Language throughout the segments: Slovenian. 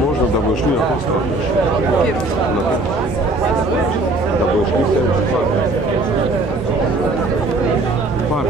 Možno, da bo šli na postaviš. Da bo šli vse v park.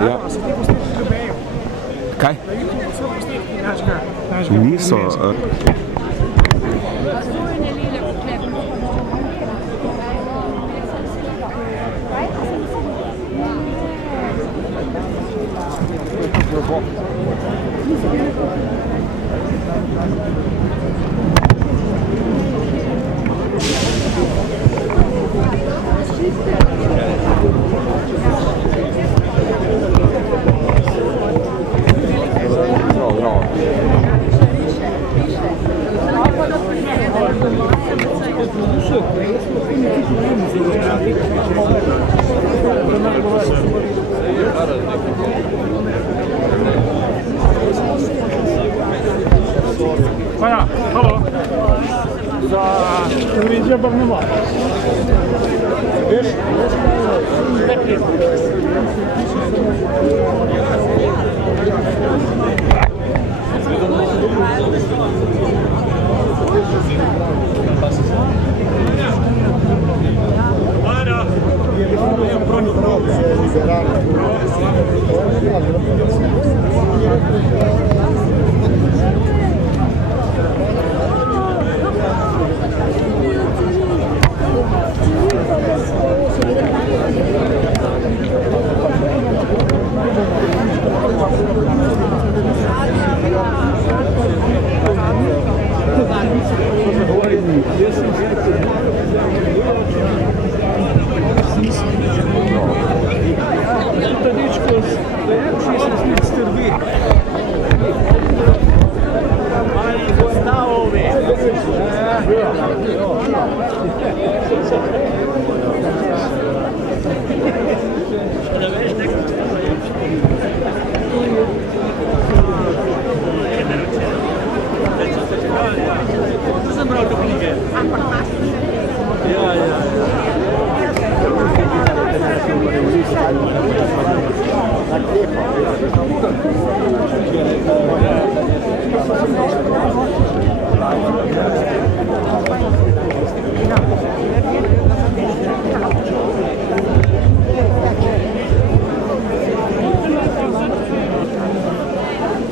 Ja. Kaj? Niso. Hvala, halo. Za uređenje Barnova. Veš?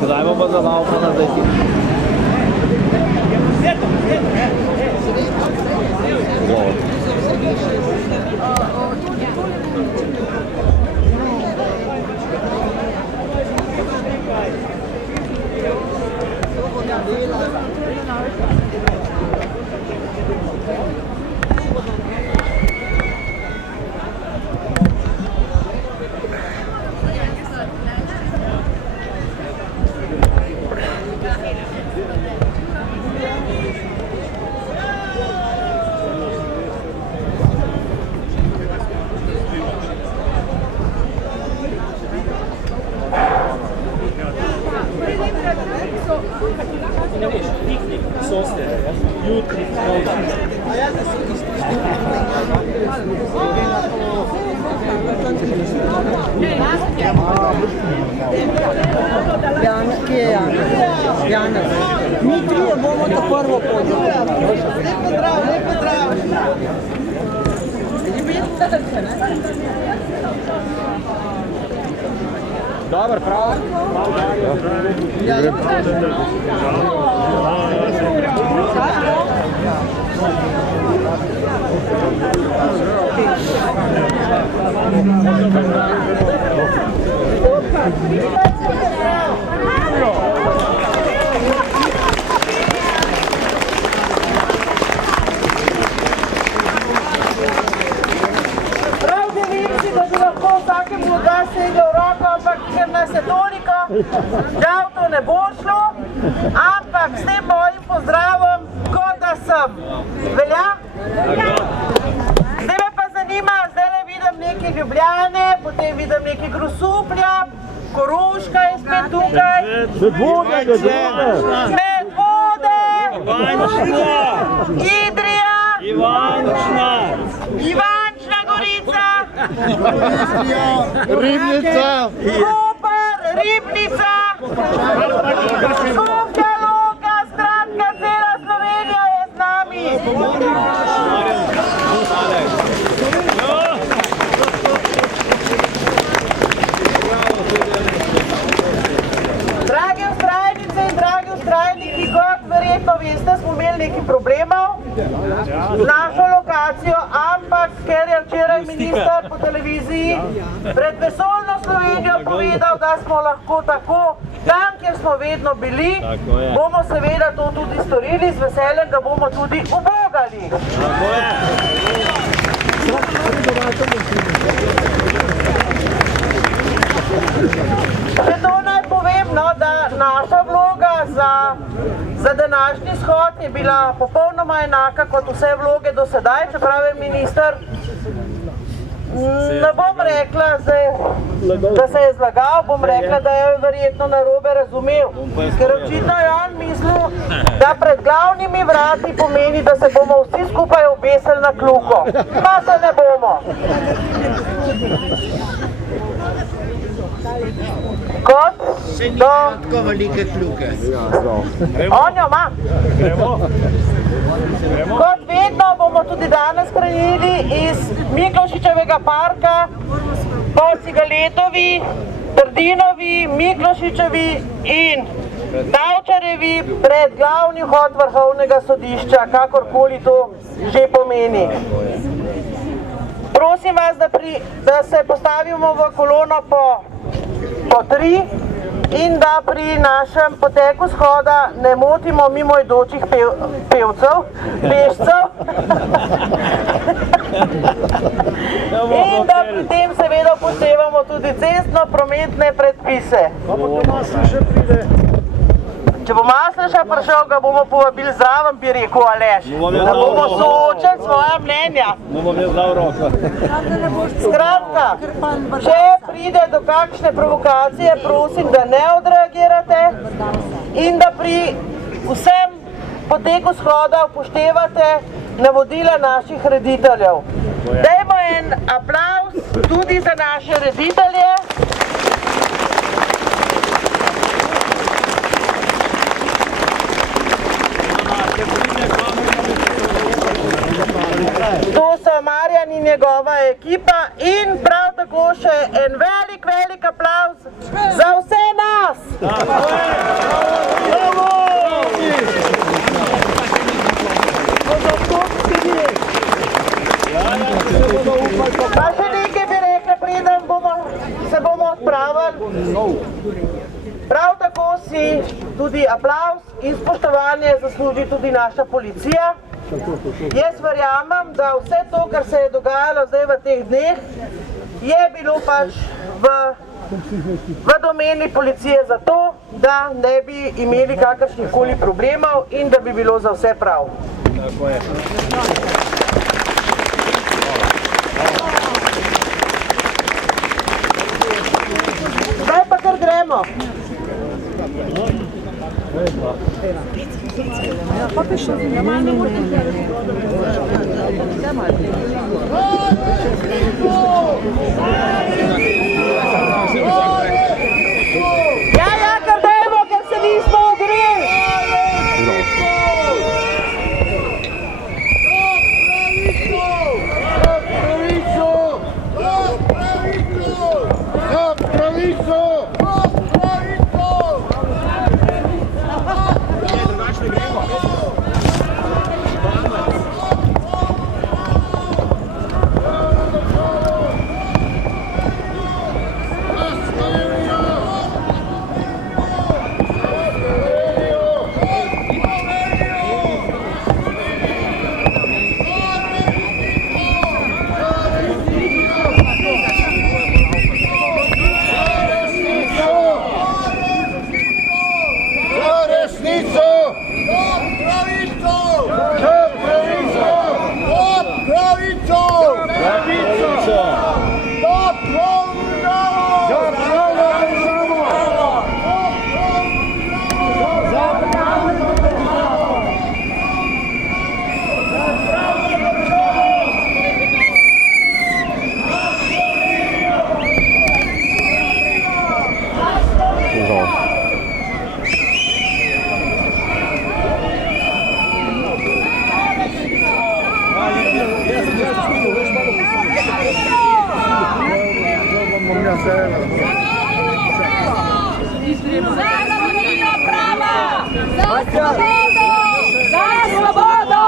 Kdaj bomo zalaupa na deti? Jana, kje je Jana? Jana. Mi trije bomo to prvo podjeli. Lepo zdrav, lepo zdrav. Dobar, prav. Ja, lepo zdrav. Prav devinci, da bi lahko vsak vsakemu da segla v roko, ampak ker nas je toliko, žal to ne bo šlo, ampak s tem mojim pozdravom, kot da sem. Velja? Zdaj me pa zanima, zdaj vidim nekaj Ljubljane, potem vidim nekaj Grosuplja, Koroška je spet tukaj. Medvode! Idrija! Ivančna Gorica! Ribnica! Koper, Ribnica! Škofja Loka, skratka, cela Slovenija je z nami! Dragi vztrajnice in dragi vztrajniki, kot verjetno veste, smo imeli nekaj problemov z našo lokacijo, ampak ker je včeraj minister po televiziji pred vesoljno Slovenijo povedal, da smo lahko tako tam, kjer smo vedno bili, bomo seveda to tudi storili, z veseljem ga bomo tudi ubogali. Še to naj povem, da naša vloga za današnji shod je bila popolnoma enaka kot vse vloge do sedaj, čeprav je minister, ne bom rekla, da se je zlagal, bom rekla, da je verjetno narobe razumel, ker očitno je on mislil, da pred glavnimi vrati pomeni, da se bomo vsi skupaj obesili na kljuko, pa se ne bomo. Kot do... Tako velike kljuke. On jo ima. Kot vedno bomo tudi danes krenili iz Miklošičevega parka po Cigaletovi, Trdinovi, Miklošičevi in Tavčarjevi pred glavni vhod Vrhovnega sodišča, kakorkoli to že pomeni. Prosim vas, da se postavimo v kolono po 3 in da pri našem poteku shoda ne motimo mimoidočih pešcev in da pri tem seveda upoštevamo tudi cestno-prometne predpise. Če bo Masleša prišel, ga bomo povabili zraven, bi rekel Aleš, da bomo soočili svoja mnenja. Skratka, če pride do kakšne provokacije, prosim, da ne odreagirate in da pri vsem poteku shoda upoštevate navodila naših rediteljev. Dajmo en aplavz tudi za naše reditelje. To so Marjan in njegova ekipa in prav tako še en velik aplavz za vse nas! Pa še nekaj bi rekli, preden se bomo odpravili. Prav tako si tudi aplavz in spoštovanje zasluži tudi naša policija. Jaz verjamem, da vse to, kar se je dogajalo zdaj v teh dneh, je bilo pač v domeni policije zato, da ne bi imeli kakršnihkoli problemov in da bi bilo za vse prav. Zdaj pa kar gremo. Ja, kar dajmo, ker se nismo ogreli. vladavino prava! Za svobodo! Za svobodo!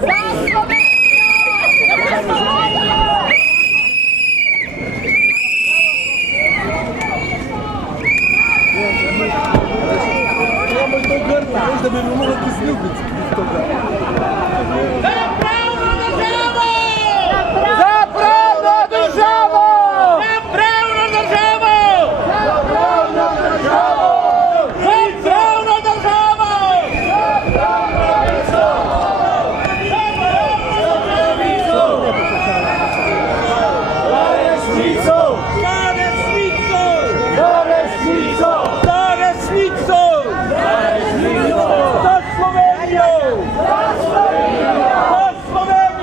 Za Slovenijo! Da bi bilo mogli snubiti. Za pravno državo! Za pravno državo! Za pravno državo! Za pravno državo! Za pravno državo! Za pravno državo! Za resnico! Za resnico! Za resnico! Za resnico! Za resnico! Za Slovenijo! Za Slovenijo! Za Slovenijo!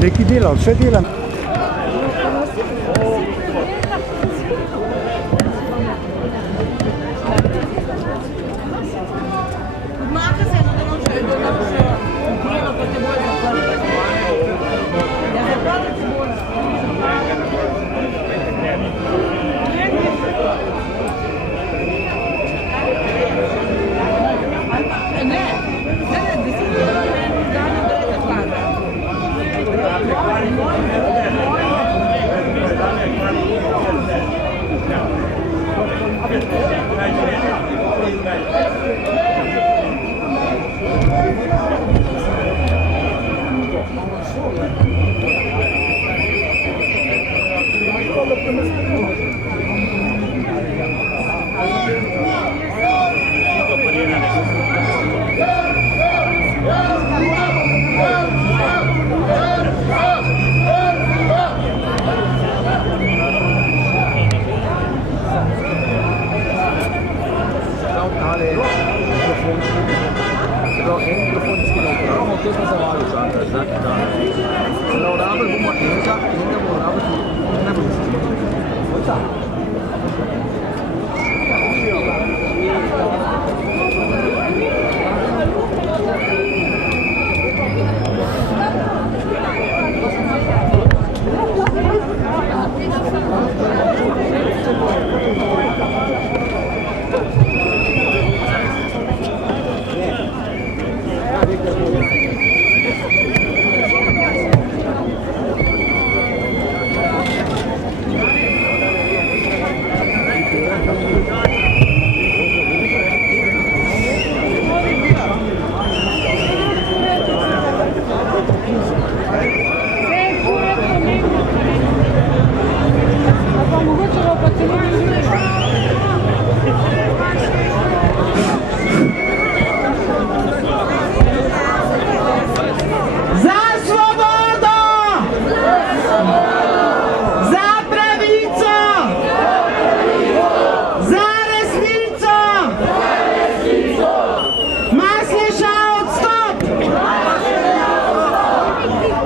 Neki dela, vse dela.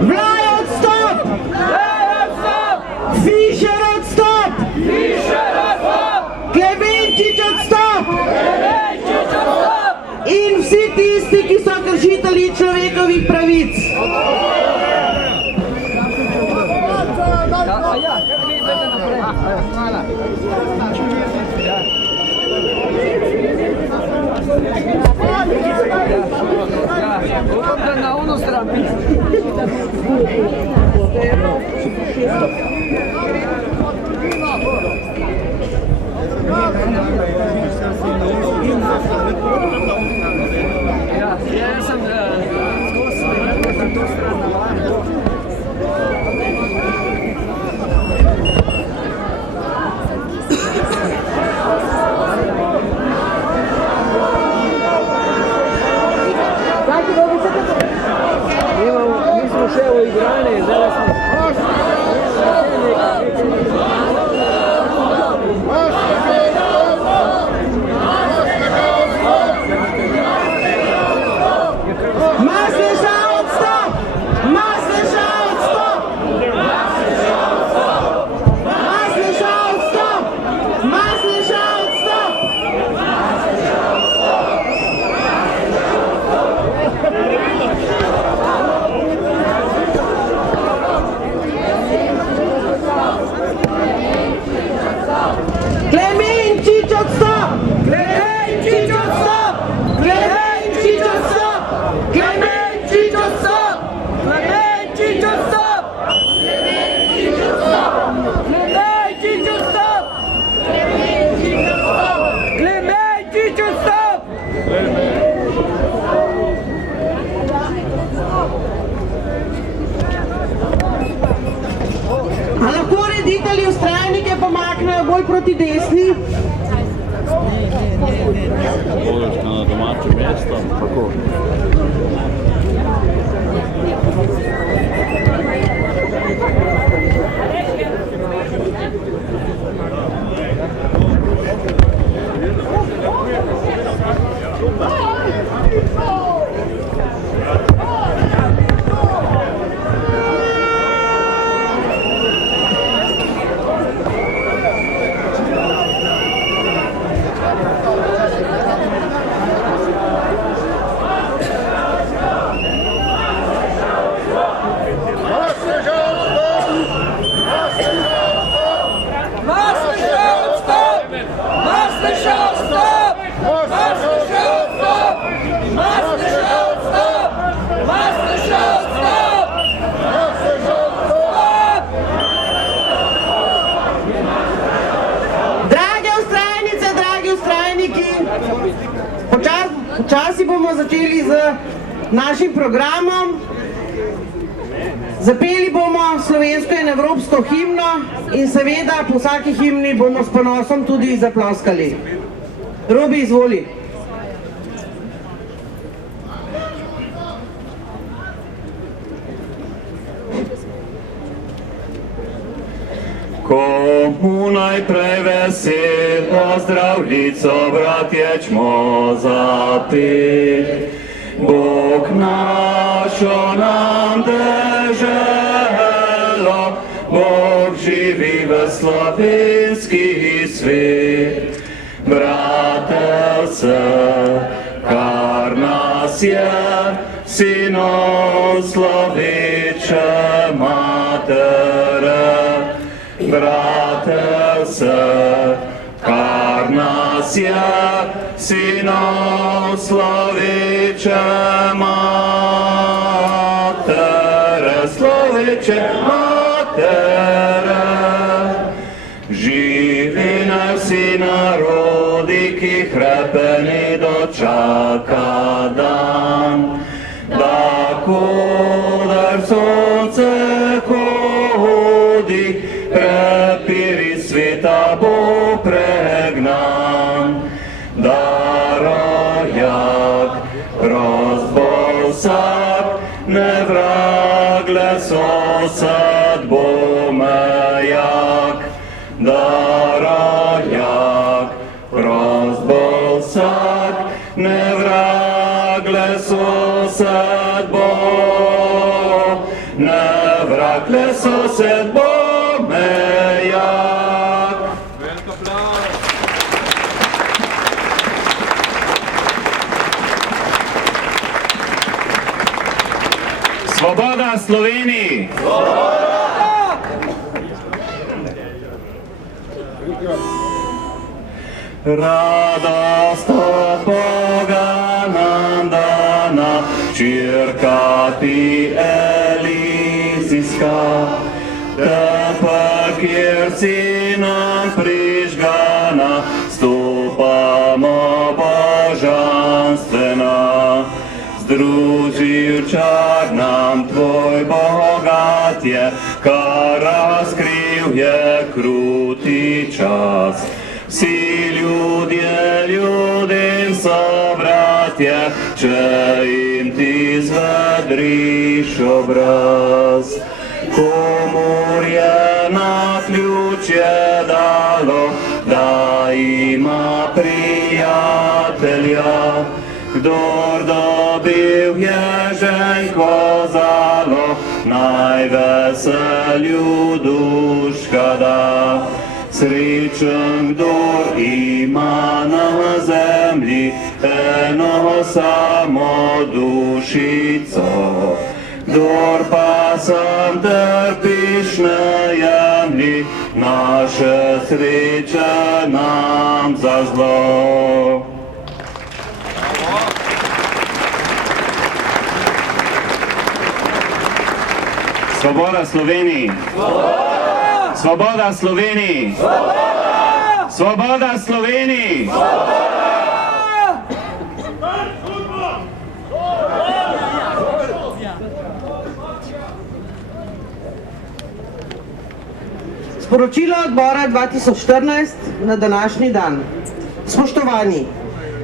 Vlaj odstop! Fišer odstop! Klemenčič odstop! In vsi tisti, ki so kršitelji človekovih pravic. Na onu stran. Ja sam skozi na tu stran. Mi smo še v igranje, zdaj sem... Masleša odstop! Masleša odstop! Masleša odstop! Masleša odstop! Klemenčič odstop! Klemenčič odstop! Klemenčič odstop! Klemenčič odstop! Klemenčič odstop! Klemenčič odstop! Klemenčič odstop! A lahko reditelji vztrajnike pomaknejo bolj proti desni? Bolečka na domače mesto. Tako. Počasi bomo začeli z našim programom. Zapeli bomo slovensko in evropsko himno in seveda po vsaki himni bomo s ponosom tudi zaploskali. Robi, izvoli. Komu najprej veselo zdravljico, bratje, čmo zapet. Bog našo nam deželo, Bog živi v slovenski svet. Bratelce, kar nas je, sinov sloveče matere. Bratelce, kar nas je, sinov sloveče matere, sloveče matere. Živi naj vsi narodi, ki hrepeni dočaka dan, da kodar sonce hodi, prepiri sveta bo pregnan. Da rojak prost bo vsak, ne vragle sosed bo mejak. Da rojak prost bo vsak, ne vragle sosed bo ne vrag le sosed bo mejak. Svoboda Sloveniji! Radost od Boga nam dana, čirka ti elizijska, tempelj, kjer si nam prižgana, stopamo božanstvena. Združil čar nam tvoj bogat je, kar razkril je kruti čas. Vsi ljudje ljudem so bratje, če jim ti zvedriš obraz. Komur je na ključje dalo, da ima prijatelja. Kdor dobil je ženko zalo, naj veselju duška da. Srečen, kdor ima na zemlji eno samo dušico. Kdor pa sam trpiš ne jemlji, naše sreče nam za zlo. Svoboda Sloveniji! Svoboda Sloveniji! Svoboda Sloveniji! Sporočilo odbora 2014 na današnji dan. Spoštovani,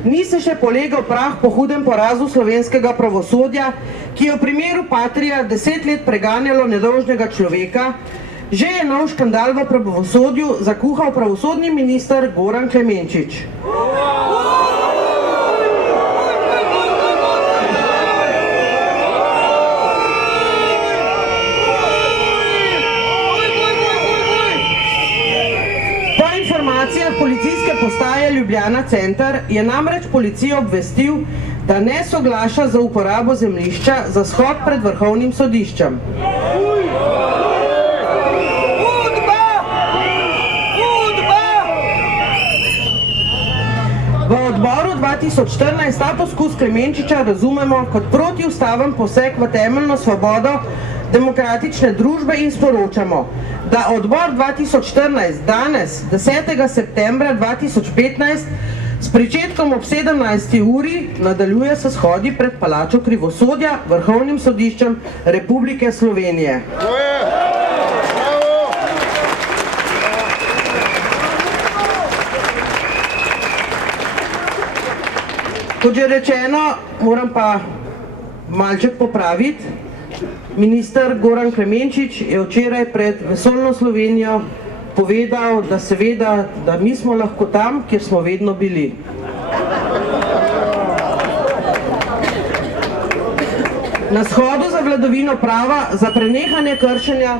ni se še polegal prah po hudem porazu slovenskega pravosodja, ki je v primeru Patria 10 let preganjalo nedolžnega človeka. Že je nov škandal v pravosodju zakuhal pravosodni minister Goran Klemenčič. Po informacijah policijske postaje Ljubljana center je namreč policija obvestil, da ne soglaša za uporabo zemljišča za shod pred Vrhovnim sodiščem. V odboru 2014 ta poskus Klemenčiča razumemo kot protiustaven poseg v temeljno svobodo demokratične družbe in sporočamo, da odbor 2014 danes, 10. septembra 2015, s pričetkom ob 17. uri nadaljuje s shodi pred palačo krivosodja Vrhovnim sodiščem Republike Slovenije. Kot že rečeno, moram pa malček popraviti. Minister Goran Klemenčič je včeraj pred Vesoljno Slovenijo povedal, da seveda, da mi smo lahko tam, kjer smo vedno bili. Na shodu za vladavino prava, za prenehanje kršenja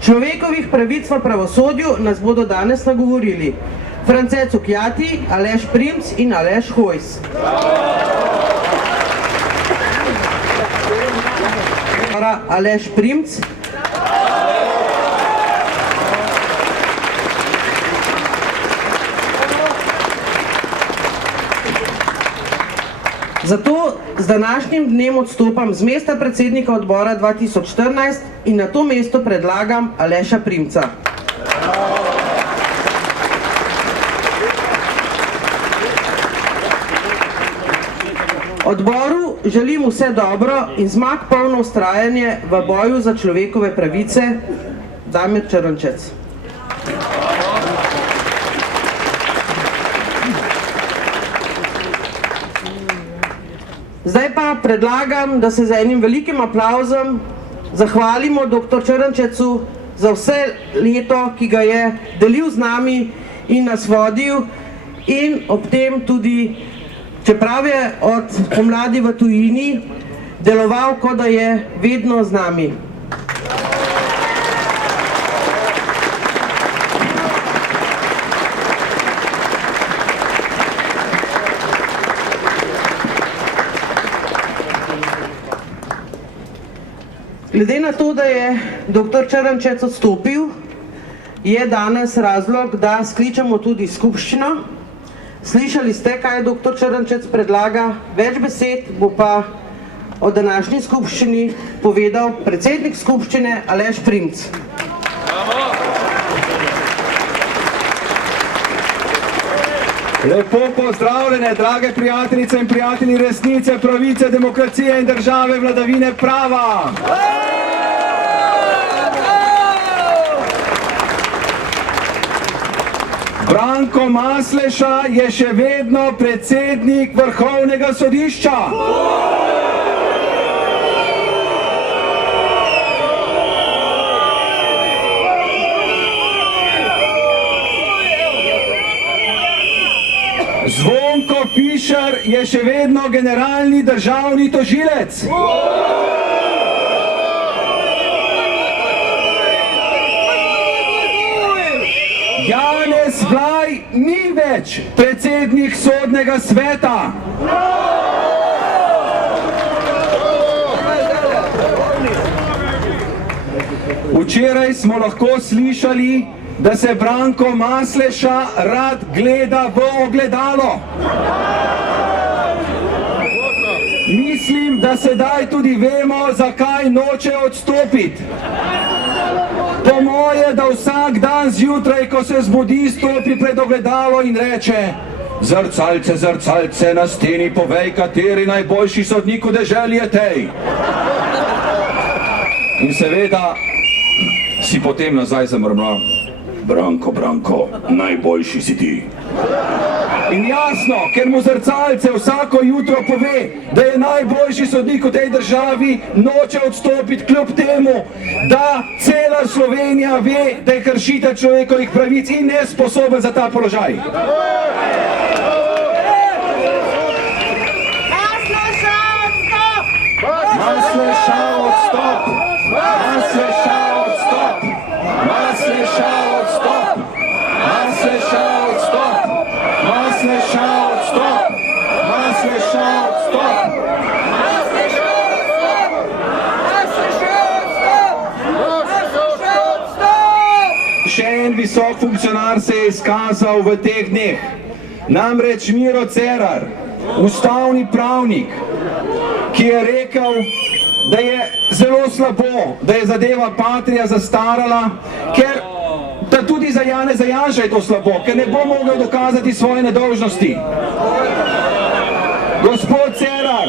človekovih pravic v pravosodju nas bodo danes nagovorili France Cukjati, Aleš Primc in Aleš Hojs. Aleš Primc. Zato z današnjim dnem odstopam z mesta predsednika odbora 2014 in na to mesto predlagam Aleša Primca. Odboru želim vse dobro in zmag polno vztrajanje v boju za človekove pravice. Damir Črnčec. Zdaj pa predlagam, da se z enim velikim aplavzom zahvalimo dr. Črnčecu za vse leto, ki ga je delil z nami in nas vodil, in ob tem tudi, čeprav je od pomladi v tujini, deloval, kot da je vedno z nami. Glede na to, da je dr. Črnčec odstopil, je danes razlog, da skličemo tudi skupščino. Slišali ste, kaj dr. Črnčec predlaga, več besed bo pa o današnji skupščini povedal predsednik skupščine Aleš Primc. Lepo pozdravljene, drage prijateljice in prijatelji resnice, pravice, demokracije in države, vladavine prava. Branko Masleša je še vedno predsednik Vrhovnega sodišča. Zvonko Fišer je še vedno generalni državni tožilec. Janez Vlaj ni več predsednik sodnega sveta. Včeraj smo lahko slišali, da se Branko Masleša rad gleda v ogledalo. Mislim, da sedaj tudi vemo, zakaj noče odstopiti. Po moje, da vsak dan zjutraj, ko se zbudi, stopi pred ogledalo in reče: zrcalce, zrcalce na steni, povej, kateri najboljši sodnik v deželi je tej. In seveda si potem nazaj zamrmla: Branko, Branko, najboljši si ti. In jasno, ker mu zrcalce vsako jutro pove, da je najboljši sodnik v tej državi, noče odstopiti kljub temu, da cela Slovenija ve, da je kršitelj človekovih pravic in nesposoben za ta položaj. Masleša, odstop! Masleša, odstop! Masleša, odstop! Masleša, odstop! Masleša, odstop! Masleša, odstop! Masleša, odstop! Še en visok funkcionar se je izkazal v teh dneh. Namreč Miro Cerar, ustavni pravnik, ki je rekel, da je zelo slabo, da je zadeva Patria zastarala, ker da tudi za Janeza Janša je to slabo, ker ne bo mogel dokazati svoje nedolžnosti. Gospod Cerar,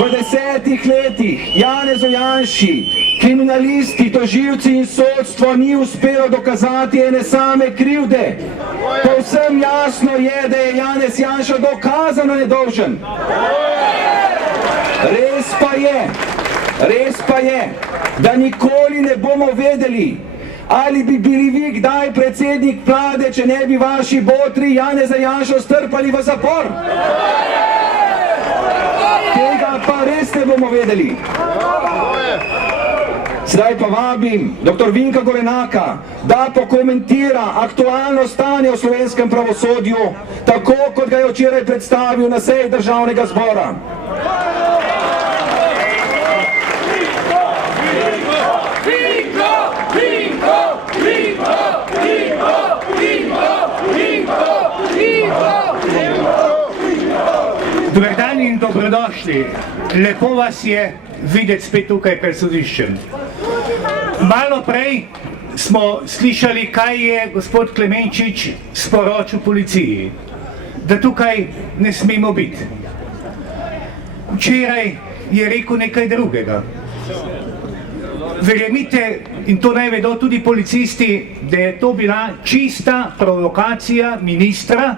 v 10 letih Janezu Janši kriminalisti, tožilci in sodstvo ni uspelo dokazati ene same krivde. Povsem jasno je, da je Janez Janša dokazano nedolžen. Res pa je, da nikoli ne bomo vedeli, ali bi bili vi kdaj predsednik vlade, če ne bi vaši botri Janeza Janšo strpali v zapor. Tega pa res ne bomo vedeli. Zdaj pa vabim dr. Vinka Gorenaka, da pokomentira aktualno stanje v slovenskem pravosodju, tako kot ga je včeraj predstavil na seji Državnega zbora. Dober dan in dobrodošli. Lepo vas je videti spet tukaj pred sodiščem. Malo prej smo slišali, kaj je gospod Klemenčič sporočil policiji, da tukaj ne smemo biti. Včeraj je rekel nekaj drugega. Verjemite, in to naj vedo tudi policisti, da je to bila čista provokacija ministra,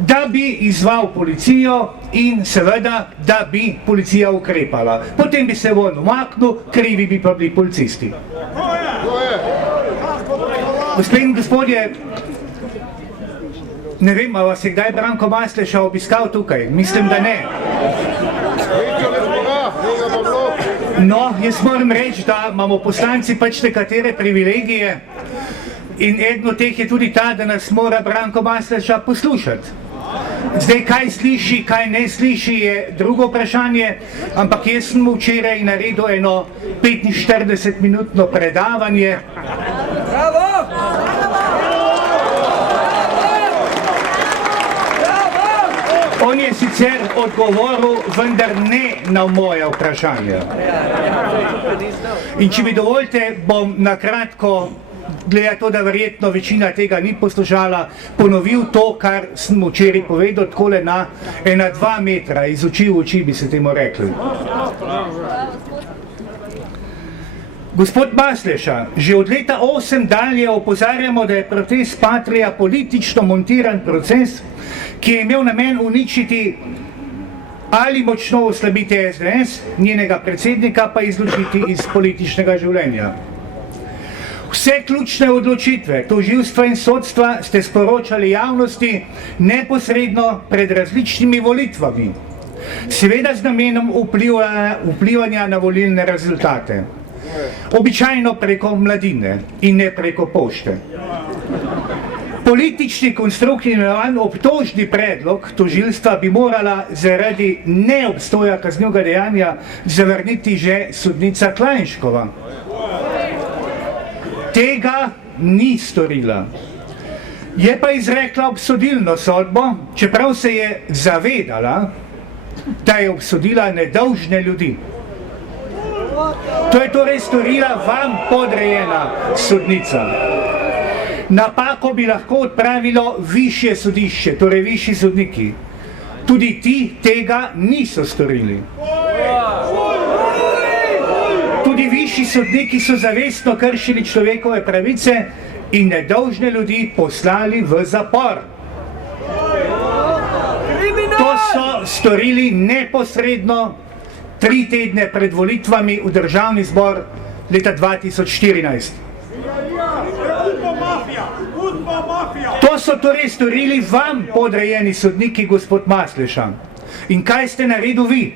da bi izval policijo in seveda, da bi policija ukrepala. Potem bi se on umaknil, krivi bi pa bili policisti. Gospe in gospodje, ne vem, a vas je kdaj Branko Masleša obiskal tukaj? Mislim, da ne. No, jaz moram reči, da imamo poslanci pač nekatere privilegije in eden od teh je tudi ta, da nas mora Branko Masleša poslušati. Zdaj, kaj sliši, kaj ne sliši, je drugo vprašanje, ampak jaz sem včeraj naredil eno 45-minutno predavanje. On je sicer odgovoril, vendar ne na moje vprašanje. In če mi dovolite, bom na kratko, glede to, da verjetno večina tega ni poslušala, ponovil to, kar sem včeraj povedal, takole na 1-2 metra, iz oči v oči bi se temu rekli. Gospod Masleša, že od leta 8 dalje opozarjamo, da je protest Patria politično montiran proces, ki je imel namen uničiti ali močno oslabiti SDS, njenega predsednika pa izločiti iz političnega življenja. Vse ključne odločitve tožilstva in sodstva ste sporočali javnosti neposredno pred različnimi volitvami, seveda z namenom vplivanja na volilne rezultate. Običajno preko Mladine in ne preko pošte. Politični konstrukt imenovan obtožni predlog tožilstva bi morala zaradi neobstoja kaznivega dejanja zavrniti že sodnica Klajnškova. Tega ni storila. Je pa izrekla obsodilno sodbo, čeprav se je zavedala, da je obsodila nedolžne ljudi. To je torej storila vam podrejena sodnica. Napako bi lahko odpravilo višje sodišče, torej višji sodniki. Tudi ti tega niso storili. Tudi višji sodniki so zavestno kršili človekove pravice in nedolžne ljudi poslali v zapor. To so storili neposredno 3 tedne pred volitvami v državni zbor leta 2014. To so torej storili vam podrejeni sodniki, gospod Masleša. In kaj ste naredili vi?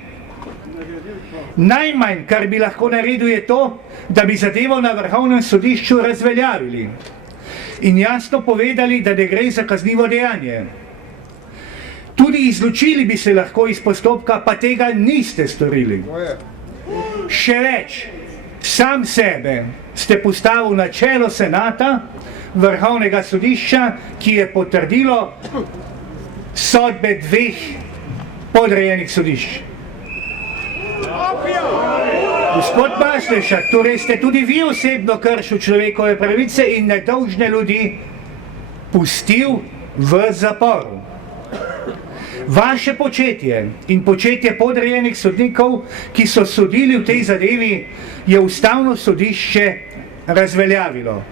Najmanj, kar bi lahko naredil, je to, da bi zadevo na Vrhovnem sodišču razveljavili in jasno povedali, da ne gre za kaznivo dejanje. Tudi izločili bi se lahko iz postopka, pa tega niste storili. Še več, sam sebe ste postavili na čelo senata Vrhovnega sodišča, ki je potrdilo sodbe 2 podrejenih sodišč. Gospod Masleša, torej ste tudi vi osebno kršil človekove pravice in nedolžne ljudi pustil v zaporu. Vaše početje in početje podrejenih sodnikov, ki so sodili v tej zadevi, je Ustavno sodišče razveljavilo.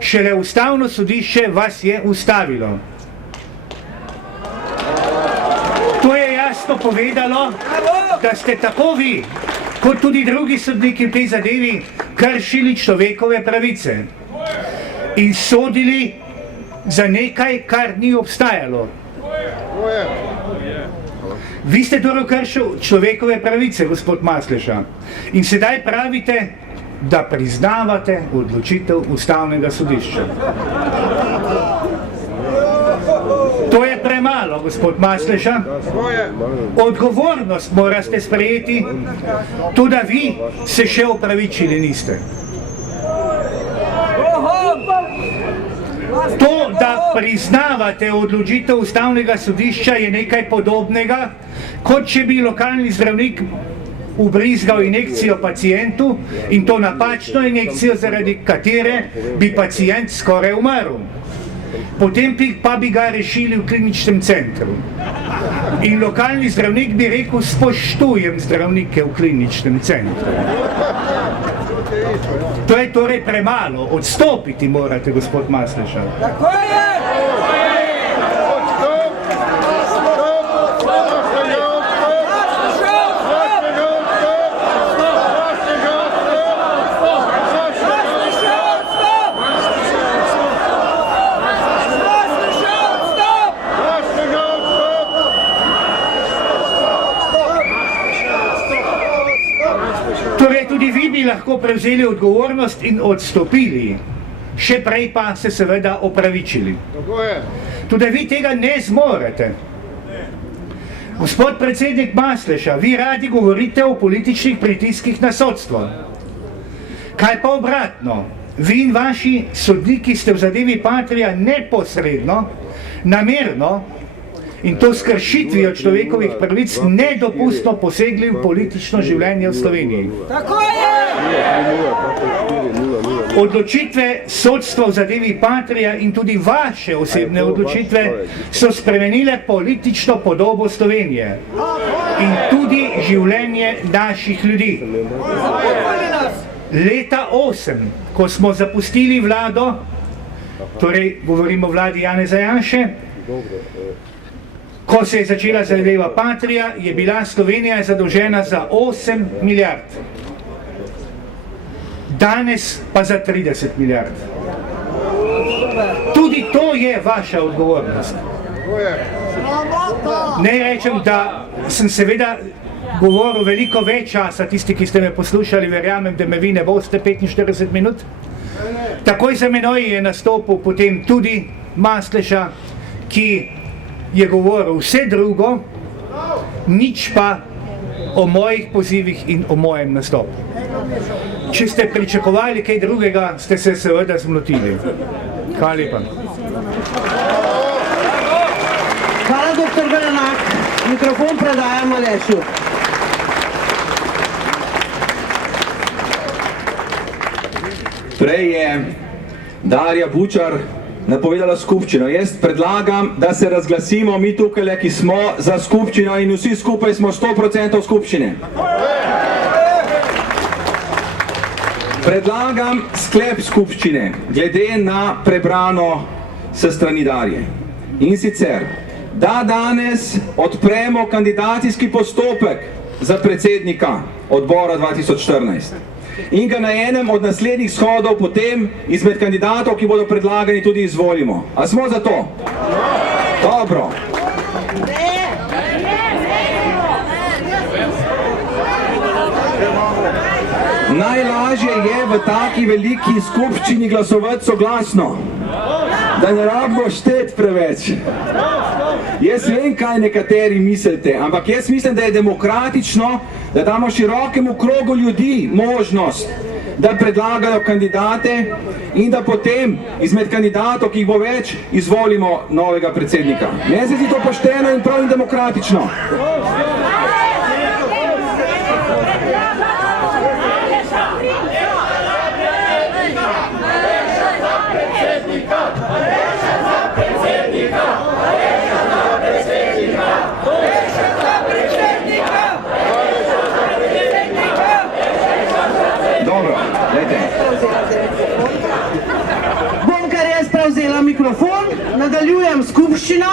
Šele Ustavno sodišče vas je ustavilo. To je jasno povedalo, da ste tako vi, kot tudi drugi sodniki v tej zadevi, kršili človekove pravice in sodili za nekaj, kar ni obstajalo. Vi ste torej kršili človekove pravice, gospod Masleša, in sedaj pravite, da priznavate odločitev Ustavnega sodišča. To je premalo, gospod Masleša. Odgovornost morate sprejeti, tudi vi se še opravičili niste. To, da priznavate odločitev Ustavnega sodišča, je nekaj podobnega, kot če bi lokalni zdravnik ubrizgal injekcijo pacientu in to napačno injekcijo, zaradi katere bi pacient skoraj umrl. Potem pa bi ga rešili v kliničnem centru. In lokalni zdravnik bi rekel, spoštujem zdravnike v kliničnem centru. To je torej premalo. Odstopiti morate, gospod Masleša. Tako je! Lahko prevzeli odgovornost in odstopili, še prej pa se seveda opravičili. Tudi vi tega ne zmorete. Gospod predsednik Masleša, vi radi govorite o političnih pritiskih na sodstvo. Kaj pa obratno? Vi in vaši sodniki ste v zadevi Patria neposredno, namerno in to s kršitvijo človekovih pravic nedopustno posegli v politično življenje v Sloveniji. Tako je! Odločitve sodstva v zadevi Patria in tudi vaše osebne odločitve so spremenile politično podobo Slovenije in tudi življenje naših ljudi. Leta 8, ko smo zapustili vlado, torej govorimo o vladi Janeza Janše, ko se je začela zadeva Patria, je bila Slovenija zadolžena za 8 milijard. Danes pa za 30 milijard. Tudi to je vaša odgovornost. Ne rečem, da sem seveda govoril veliko več časa, tisti, ki ste me poslušali, verjamem, da me vi ne boste 45 minut. Takoj za menoj je nastopil potem tudi Masleša, ki je govoril vse drugo, nič pa o mojih pozivih in o mojem nastopu. Če ste pričakovali kaj drugega, ste se seveda zmotili. Hvala lepa. Hvala, dr. Belenak. Mikrofon predajam Alešu. Prej je Darja Bučar napovedala skupščino. Jaz predlagam, da se razglasimo mi tukaj, ki smo za skupščino in vsi skupaj smo 100% skupščine. Predlagam sklep skupščine, glede na prebrano s strani Darje. In sicer, da danes odpremo kandidacijski postopek za predsednika odbora 2014. In ga na enem od naslednjih shodov potem izmed kandidatov, ki bodo predlagani, tudi izvolimo. A smo za to? Dobro. Najlažje je v taki veliki skupščini glasovati soglasno, da ne rabimo šteti preveč. Jaz vem, kaj nekateri mislite, ampak jaz mislim, da je demokratično, da damo širokemu krogu ljudi možnost, da predlagajo kandidate in da potem izmed kandidatov, ki jih bo več, izvolimo novega predsednika. Meni se zdi to pošteno in prav in demokratično. Bom kar jaz prevzela mikrofon, nadaljujem skupščino.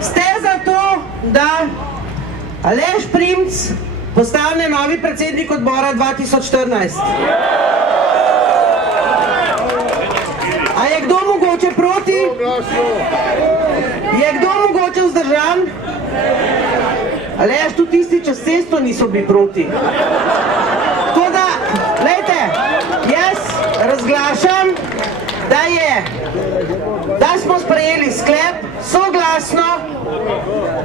Ste za to, da Aleš Primc postane novi predsednik odbora 2014? A je kdo mogoče proti? Je kdo mogoče vzdržan? Aleš, tudi tisti čez cesto niso bili proti. Tako da, glejte, jaz razglašam, da smo sprejeli sklep soglasno,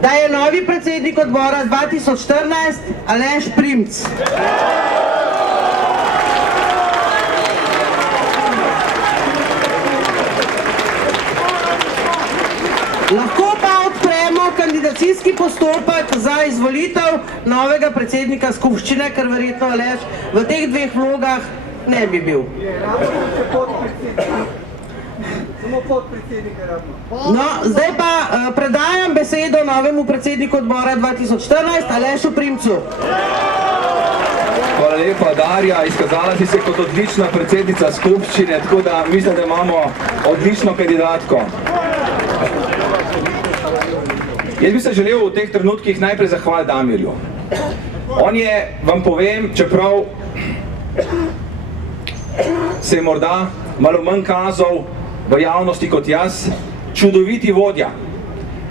da je novi predsednik odbora 2014 Aleš Primc. Lahko pa odpremo kandidacijski postopek za izvolitev novega predsednika skupščine, ker verjetno Aleš v teh dveh vlogah ne bi bil. No, zdaj pa predajam besedo novemu predsedniku odbora 2014, Alešu Primcu. Hvala lepa, Darja. Izkazala si se kot odlična predsednica skupščine, tako da mislim, da imamo odlično kandidatko. Jaz bi se želel v teh trenutkih najprej zahvaliti Damirju. On je, vam povem, čeprav se je morda malo manj kazal v javnosti kot jaz, čudoviti vodja.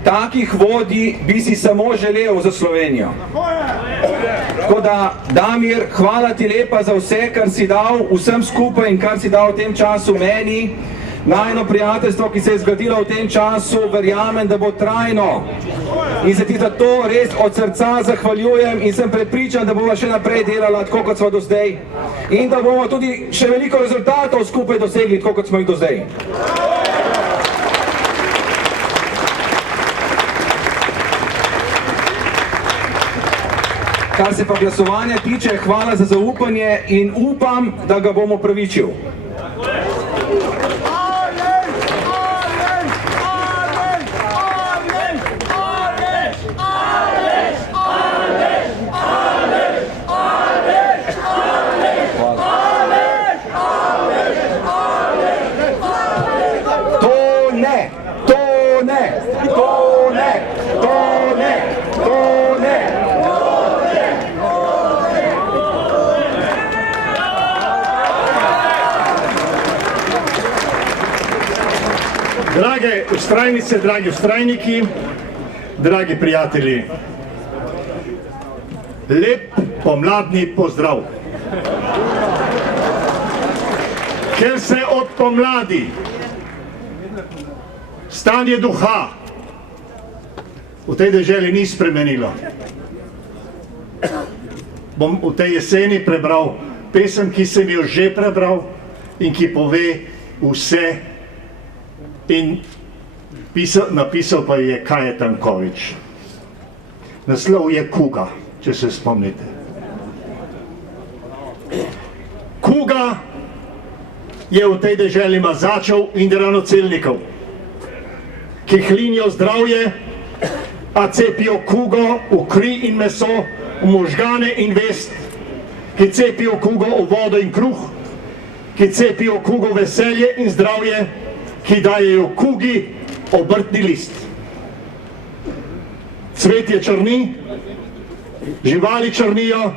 Takih vodij bi si samo želel za Slovenijo. Tako da, Damir, hvala ti lepa za vse, kar si dal vsem skupaj in kar si dal v tem času meni. Najno prijateljstvo, ki se je zgradilo v tem času, verjamem, da bo trajno. in se ti za to res od srca zahvaljujem in sem prepričan, da bomo še naprej delala tako, kot smo do zdaj in da bomo tudi še veliko rezultatov skupaj dosegli, tako kot smo jih do zdaj. Kar se pa glasovanja tiče, hvala za zaupanje in upam, da ga bom upravičil. Drage vztrajnice, dragi vztrajniki, dragi prijatelji, lep pomladni pozdrav. Ker se od pomladi stanje duha v tej deželi ni spremenilo, bom v tej jeseni prebral pesem, ki sem jo že prebral in ki pove vse. In napisal pa je Kaje Tanković. Naslov je Kuga, če se spomnite. Kuga je v tej deželi mazačev in ranocelnikov, ki hlinijo zdravje, a cepijo kugo v kri in meso, v možgane in vest, ki cepijo kugo v vodo in kruh, ki cepijo kugo veselje in zdravje, ki dajejo kugi obrtni list. Cvetje črni, živali črnijo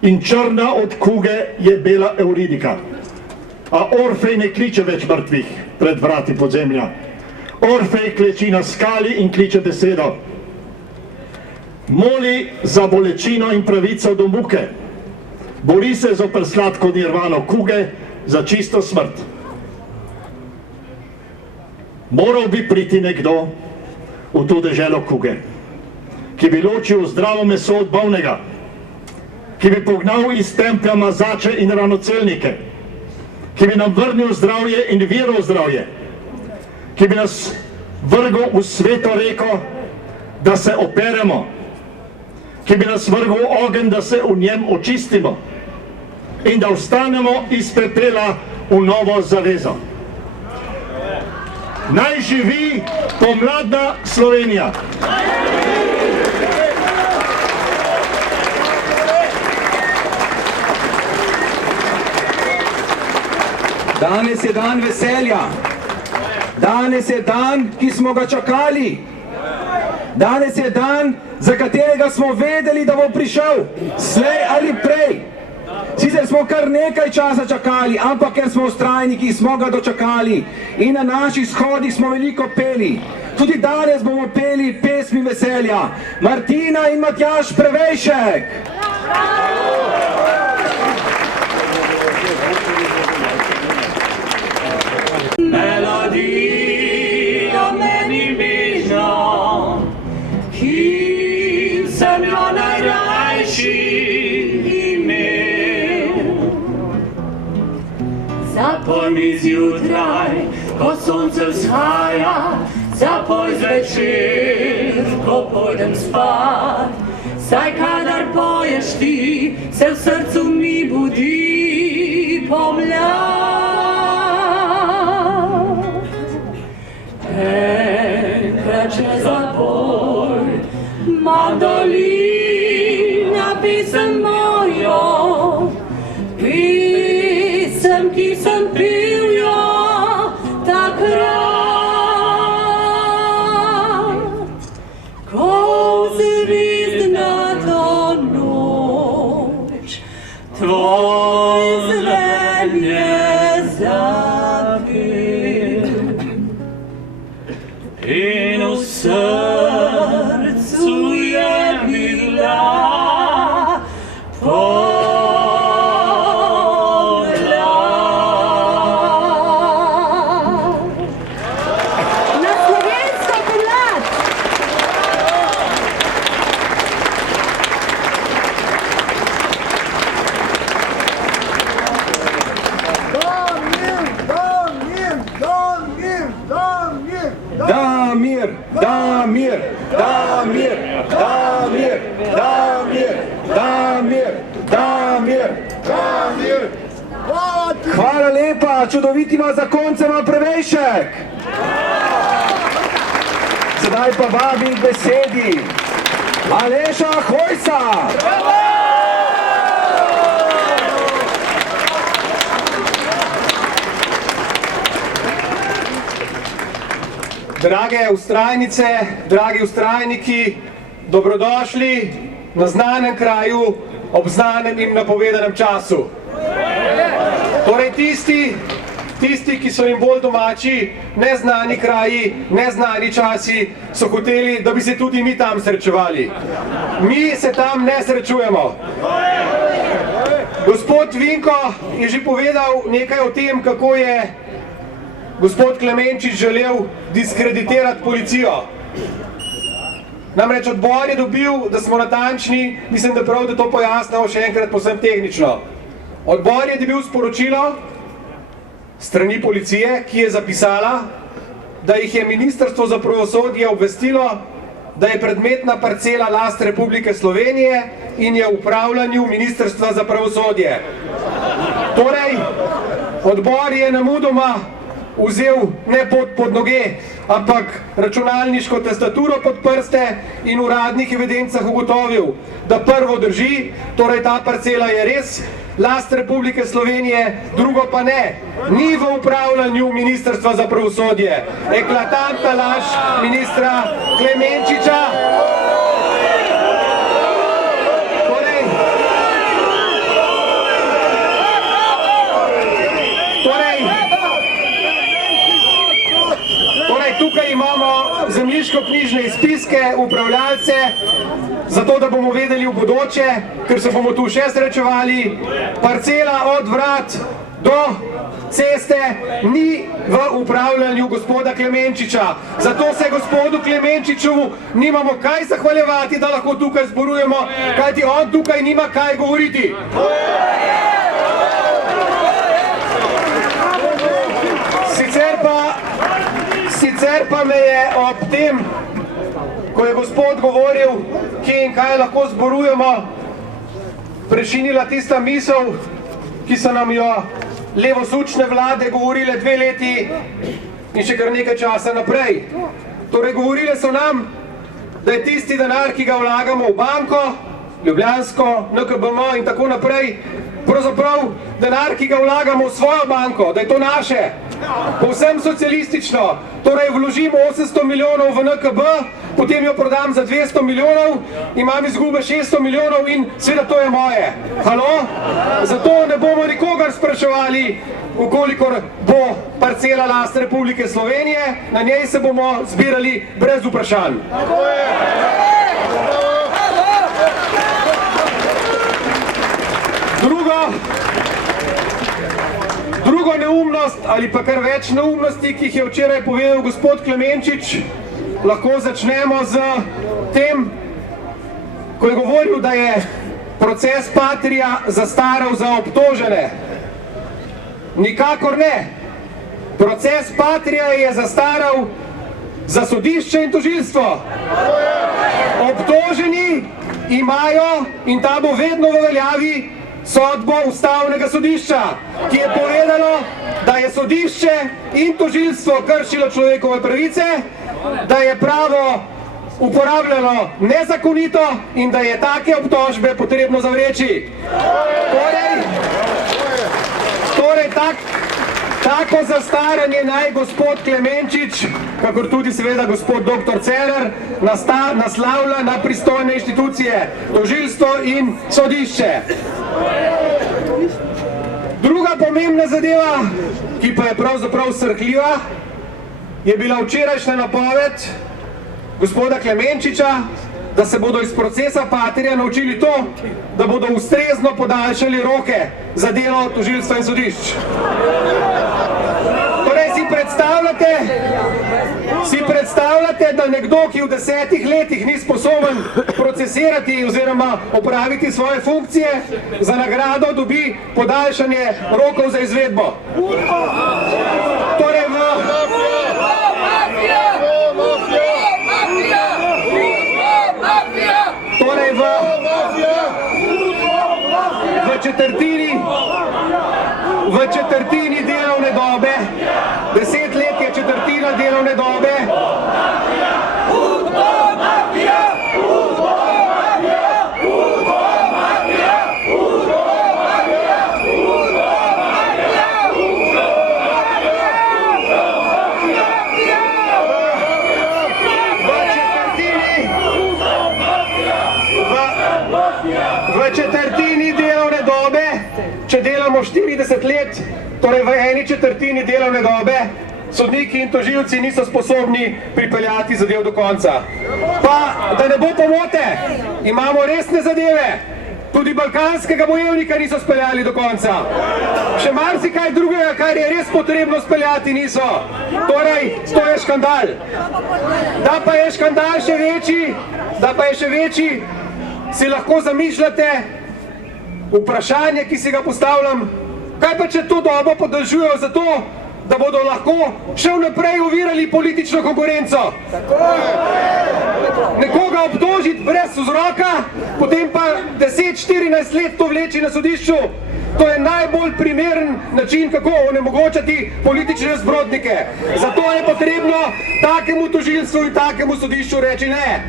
in črna od kuge je bela Euridika. A Orfej ne kliče več mrtvih pred vrati podzemlja. Orfej kleči na skali in kliče besedo. Moli za bolečino in pravico do muke. Bori se zoper sladko nirvano kuge za čisto smrt. Moral bi priti nekdo v to deželo kuge, ki bi ločil zdravo meso od bolnega, ki bi pognal iz templja mazače in ranocelnike, ki bi nam vrnil zdravje in vero v zdravje, ki bi nas vrgel v sveto reko, da se operemo, ki bi nas vrgel v ogenj, da se v njem očistimo in da vstanemo iz pepela v novo zavezo. Naj živi pomladna Slovenija! Danes je dan veselja. Danes je dan, ki smo ga čakali. Danes je dan, za katerega smo vedeli, da bo prišel, slej ali prej. Sicer smo kar nekaj časa čakali, ampak ker smo vztrajniki, smo ga dočakali in na naših shodih smo veliko peli. Tudi danes bomo peli pesmi veselja. Martina in Matjaž Prevejšek. Melodijo meni bežno, ki sem jo najrajši imel. Zapoj mi zjutraj, ko sonce vzhaja, zapoj zvečer, ko pojdem spat. Saj kadar poješ ti, se v srcu mi budi pomlad. Enkrat še zapoj, mandolina, pesem mojo, pesem, ki sem pil jo takrat, ko zvezdnato noč tvoj zven je zapel. In v srcu je bila pomlad. Na slovensko pomlad! mir, da mir, da mir, da mir, da mir, da mir, da mir, da mir. Hvala lepa, čudoviti ima zakonce, ima Prevejšek. Sedaj pa vabim k besedi Aleša Hojsa. Drage vztrajnice, dragi vztrajniki, dobrodošli na znanem kraju ob znanem in napovedanem času. Torej tisti, ki so jim bolj domači, neznani kraji, neznani časi, so hoteli, da bi se tudi mi tam srečevali. Mi se tam ne srečujemo. Gospod Vinko je že povedal nekaj o tem, kako je gospod Klemenčič želel diskreditirati policijo. Namreč odbor je dobil, da smo natančni, mislim, da prav, da to pojasnimo še enkrat povsem tehnično. Odbor je dobil sporočilo strani policije, ki je zapisala, da jih je Ministrstvo za pravosodje obvestilo, da je predmetna parcela last Republike Slovenije in je v upravljanju Ministrstva za pravosodje. Torej, odbor je namudoma vzel ne pod noge, ampak računalniško tastaturo pod prste in v uradnih evidencah ugotovil, da prvo drži, torej ta parcela je res last Republike Slovenije, drugo pa ne. Ni v upravljanju Ministrstva za pravosodje. Eklatantna laž ministra Klemenčiča. Torej, tukaj imamo zemljiško-knjižne izpiske, upravljalce, zato da bomo vedeli v bodoče, ker se bomo tu še srečevali, parcela od vrat do ceste ni v upravljanju gospoda Klemenčiča. Zato se gospodu Klemenčiču nimamo kaj zahvaljevati, da lahko tukaj zborujemo, kajti on tukaj nima kaj govoriti. Sicer pa me je ob tem, ko je gospod govoril, kje in kaj lahko zborujemo, prešinila tista misel, ki so nam jo levosučne vlade govorile 2 leti in še kar nekaj časa naprej. Torej, govorile so nam, da je tisti denar, ki ga vlagamo v banko, Ljubljansko, NKBM in tako naprej, pravzaprav denar, ki ga vlagamo v svojo banko, da je to naše. Povsem socialistično. Torej, vložim 800 milijonov v NKB, potem jo prodam za 200 milijonov, imam izgube 600 milijonov in seveda to je moje. Halo? Zato ne bomo nikogar spraševali, ukolikor bo parcela last Republike Slovenije, na njej se bomo zbirali brez vprašanj. Drugo neumnost ali pa kar več neumnosti, ki jih je včeraj povedal gospod Klemenčič, lahko začnemo z tem, ko je govoril, da je proces Patria zastaral za obtožene. Nikakor ne. Proces Patria je zastaral za sodišče in tožilstvo. Obtoženi imajo, in ta bo vedno v veljavi, sodbo ustavnega sodišča, ki je povedalo, da je sodišče in tožilstvo kršilo človekove pravice, da je pravo uporabljalo nezakonito in da je take obtožbe potrebno zavreči. Torej, tako zastaranje naj gospod Klemenčič, kakor tudi seveda gospod dr. Cerar, naslavlja na pristojne inštitucije, tožilstvo in sodišče. Druga pomembna zadeva, ki pa je pravzaprav srhljiva, je bila včerajšnja napoved gospoda Klemenčiča, da se bodo iz procesa Patria naučili to, da bodo ustrezno podaljšali roke za delo tožilstva in sodišč. Torej, si predstavljate, da nekdo, ki v 10 letih ni sposoben procesirati oziroma opraviti svoje funkcije, za nagrado dobi podaljšanje rokov za izvedbo. Torej, torej v 1/4 delovne dobe, sodniki in tožilci niso sposobni pripeljati zadev do konca. Pa, da ne bo pomote, imamo resne zadeve. Tudi balkanskega bojevnika niso speljali do konca. Še marsikaj drugega, kar je res potrebno speljati, niso. Torej, to je škandal. Da pa je škandal še večji, si lahko zamišljate vprašanje, ki si ga postavljam, kaj pa če to dobo podaljžujejo zato, da bodo lahko še vnaprej ovirali politično konkurenco. Nekoga obtožiti brez vzroka, potem pa 10-14 let to vleči na sodišču, to je najbolj primeren način, kako onemogočati politične zbrodnike. Zato je potrebno takemu tožilstvu in takemu sodišču reči ne.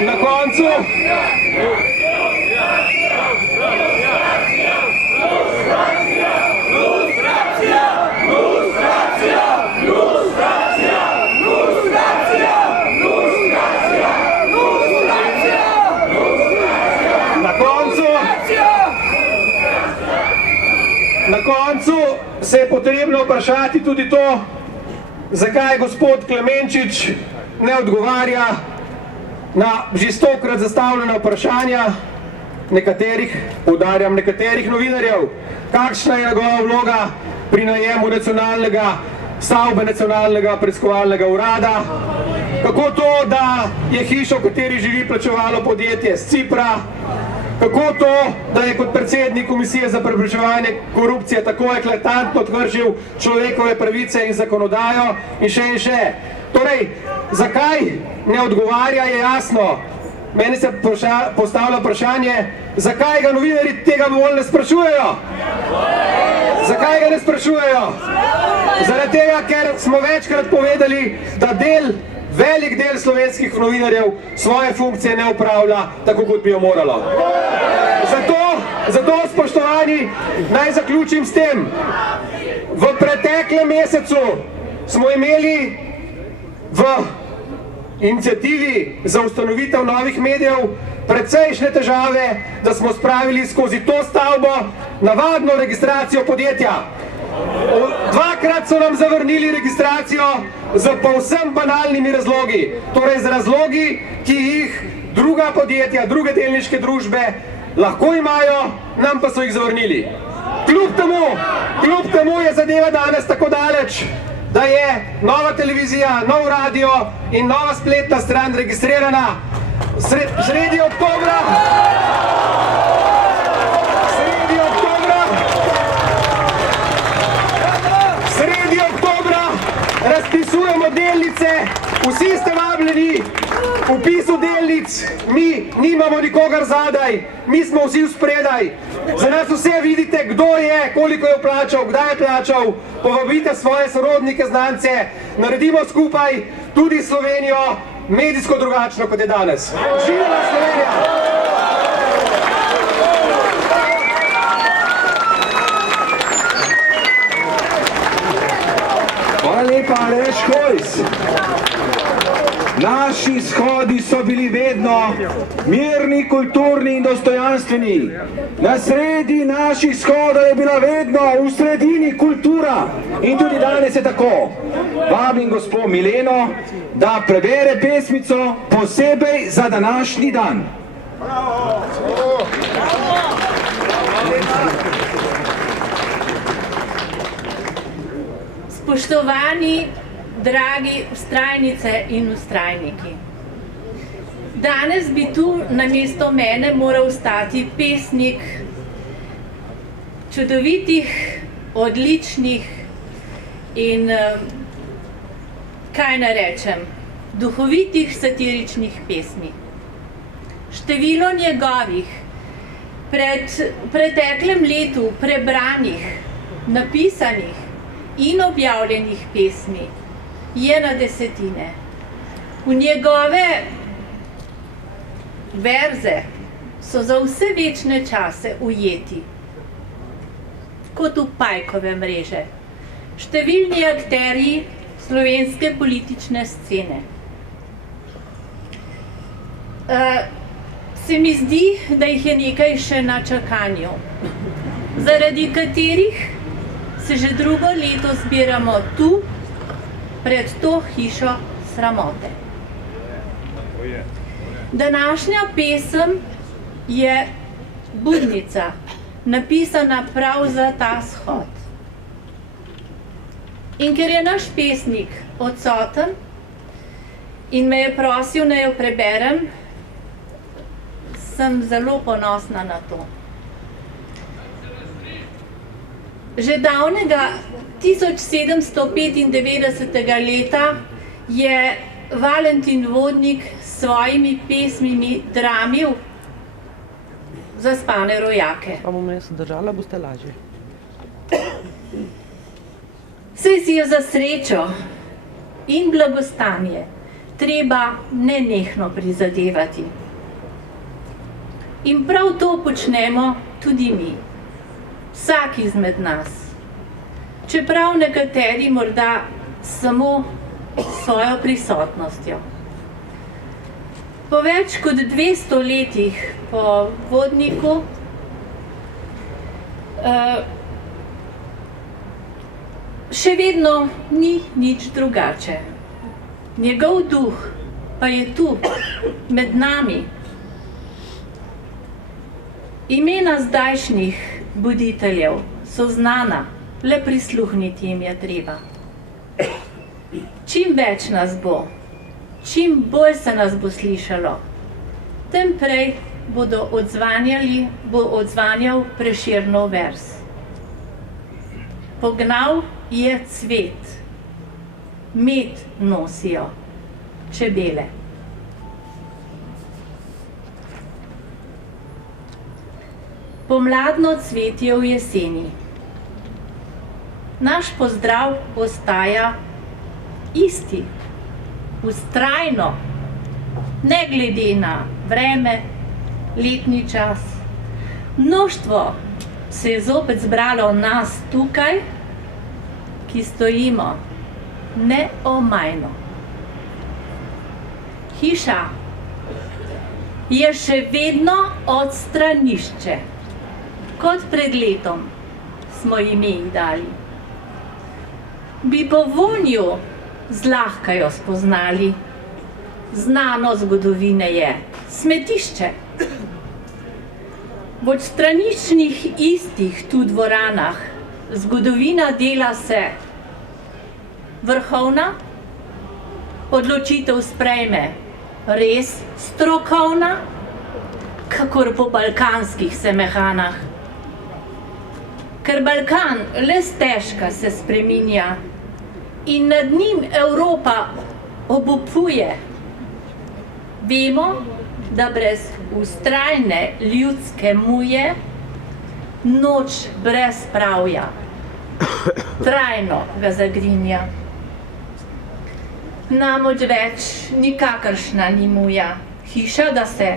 In na koncu Na koncu se je potrebno vprašati tudi to, zakaj gospod Klemenčič ne odgovarja na že 100-krat zastavljena vprašanja nekaterih, poudarjam, nekaterih novinarjev. Kakšna je njegova vloga pri najemu stavbe nacionalnega preiskovalnega urada? Kako to, da je hišo, v kateri živi, plačevalo podjetje z Cipra? Kako to, da je kot predsednik Komisije za preprečevanje korupcije tako eklatantno kršil človekove pravice in zakonodajo in še. Torej, zakaj ne odgovarja, je jasno. Meni se postavlja vprašanje, zakaj ga novinarji tega bolj ne sprašujejo? Zakaj ga ne sprašujejo? Zaradi tega, ker smo večkrat povedali, da velik del slovenskih novinarjev svoje funkcije ne upravlja tako, kot bi jo moralo. Zato, spoštovani, naj zaključim s tem. V preteklem mesecu smo imeli v iniciativi za ustanovitev novih medijev precejšnje težave, da smo spravili skozi to stavbo navadno registracijo podjetja. Dvakrat so nam zavrnili registracijo z povsem banalnimi razlogi, torej z razlogi, ki jih druga podjetja, druge delniške družbe lahko imajo, nam pa so jih zavrnili. Kljub temu je zadeva danes tako daleč, da je Nova televizija, Nov radio in nova spletna stran registrirana sredi oktobra. Razpisujemo delnice, vsi ste vabljeni, vpisu delnic, mi nimamo nikogar zadaj, mi smo vsi spredaj. Za nas vse vidite, kdo je, koliko je plačal, kdaj je plačal, povabite svoje sorodnike, znance, naredimo skupaj tudi Slovenijo medijsko drugačno, kot je danes. Živela Slovenija! Hvala lepa, Aleš Hojs. Naši shodi so bili vedno mirni, kulturni in dostojanstveni. Na sredi naših shodov je bila vedno v sredini kultura. In tudi danes je tako. Vabim gospo Mileno, da prebere pesmico posebej za današnji dan. Spoštovani, dragi vztrajnice in vztrajniki. Danes bi tu namesto mene moral stati pesnik čudovitih, odličnih in, kaj naj rečem, duhovitih satiričnih pesmi. Število njegovih preteklem letu prebranih, napisanih in objavljenih pesmi je na desetine. V njegove verze so za vse večne čase ujeti, kot v pajkove mreže, številni akterji slovenske politične scene. se mi zdi, da jih je nekaj še na čakanju, zaradi katerih se že drugo leto zbiramo tu, pred to hišo sramote. Današnja pesem je budnica, napisana prav za ta shod. In ker je naš pesnik odsoten in me je prosil, naj jo preberem, sem zelo ponosna na to. Že davnega 1795. leta je Valentin Vodnik s svojimi pesmimi dramil zaspane rojake. Pa bom jaz držala, boste lažje. Saj si je za srečo in blagostanje treba nenehno prizadevati. In prav to počnemo tudi mi, vsak izmed nas. Čeprav nekateri morda samo svojo prisotnostjo. Po več kot 200 letih po Vodniku še vedno ni nič drugače. Njegov duh pa je tu, med nami. Imena zdajšnjih buditeljev so znana, le prisluhniti jim je treba. Čim več nas bo, čim bolj se nas bo slišalo, tem prej bo odzvanjal Prešernov vers. Pognal je cvet, med nosijo čebele. Pomladno cvetje v jeseni. Naš pozdrav ostaja isti, vztrajno, ne glede na vreme, letni čas. Mnoštvo se je zopet zbralo nas tukaj, ki stojimo neomajno. Hiša je še vedno odstranišče, kot pred letom smo ime ji dali. Bi po vonju zlahka jo spoznali, znano zgodovine je smetišče. V odstraniščnih istih tu dvoranah zgodovina dela se vrhovna, odločitev sprejme res strokovna, kakor po balkanskih semehanah. Ker Balkan le stežka se spreminja in nad njim Evropa obupuje, vemo, da brez vztrajne ljudske muje noč brez pravja trajno ga zagrinja. Namreč več nikakršna ni muja, hiša, da se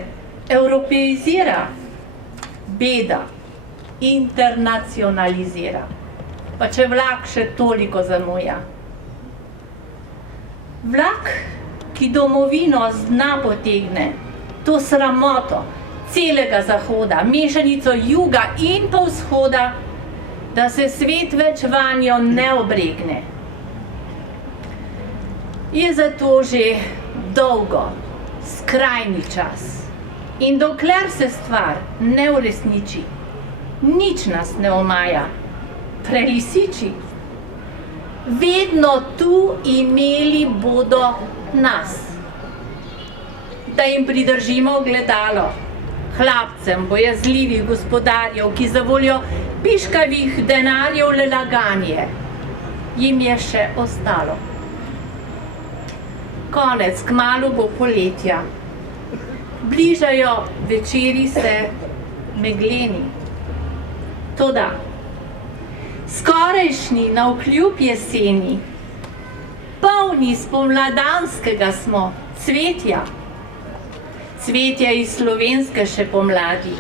evropeizira, beda, internacionalizira, pa če vlak še toliko zamuja. Vlak, ki domovino z dna potegne, to sramoto celega zahoda, mešanico juga in pa vzhoda, da se svet več vanjo ne obregne. Je zato že dolgo, skrajni čas. In dokler se stvar ne uresniči, nič nas ne omaja, prelisiči. Vedno tu imeli bodo nas, da jim pridržimo gledalo, hlapcem bojazljivih gospodarjev, ki za voljo piškavih denarjev le laganje jim je še ostalo. Konec, kmalu bo poletja, bližajo večeri se megleni. Toda skorajšnji navkljub jeseni, polni spomladanskega smo cvetja, cvetja iz slovenske še pomladi,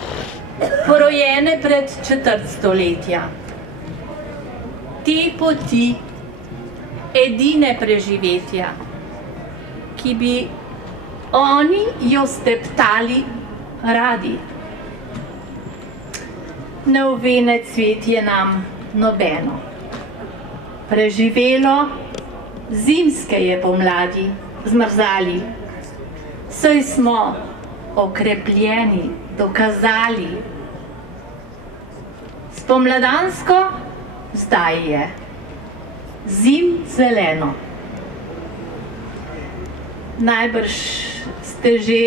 porojene pred četrt stoletja. Te poti edine preživetja, ki bi Oni jo steptali radi. Ne uvene cvetje nam nobeno. Preživelo zimske je pomladi zmrzali. Saj smo okrepljeni, dokazali. Spomladansko zdaj je zim zeleno. Najbrž ste že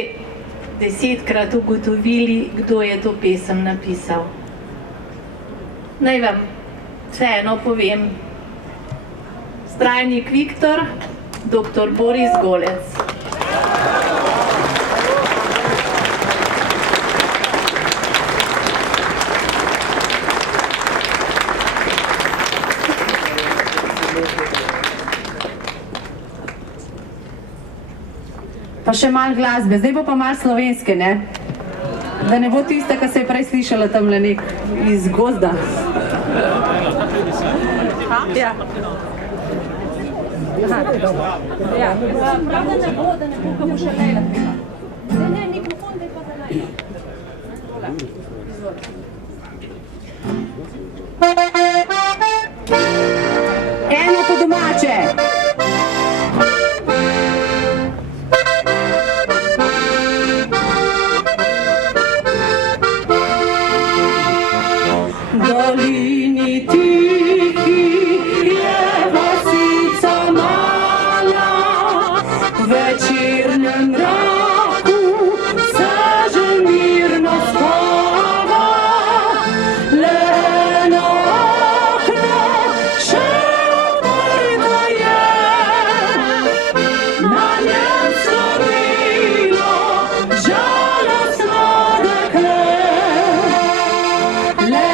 10-krat ugotovili, kdo je to pesem napisal. Naj vam vseeno povem. Strajnik Viktor, dr. Boris Golec. Pa še malo glasbe, zdaj bo pa malo slovenske, ne? Da ne bo tista, ki se je prej slišala tamle nek iz gozda. Ja. Ja. Prav, da ne bo, ko bo še Lejla pila. Ne, mikrofon, da je pa za Lejla. Eno po domače. Dolini tihi je vasica mala, v večernem mraku se že mirno spava. Le eno okno še odprto je, na njem slovilo žalostno dekle. Le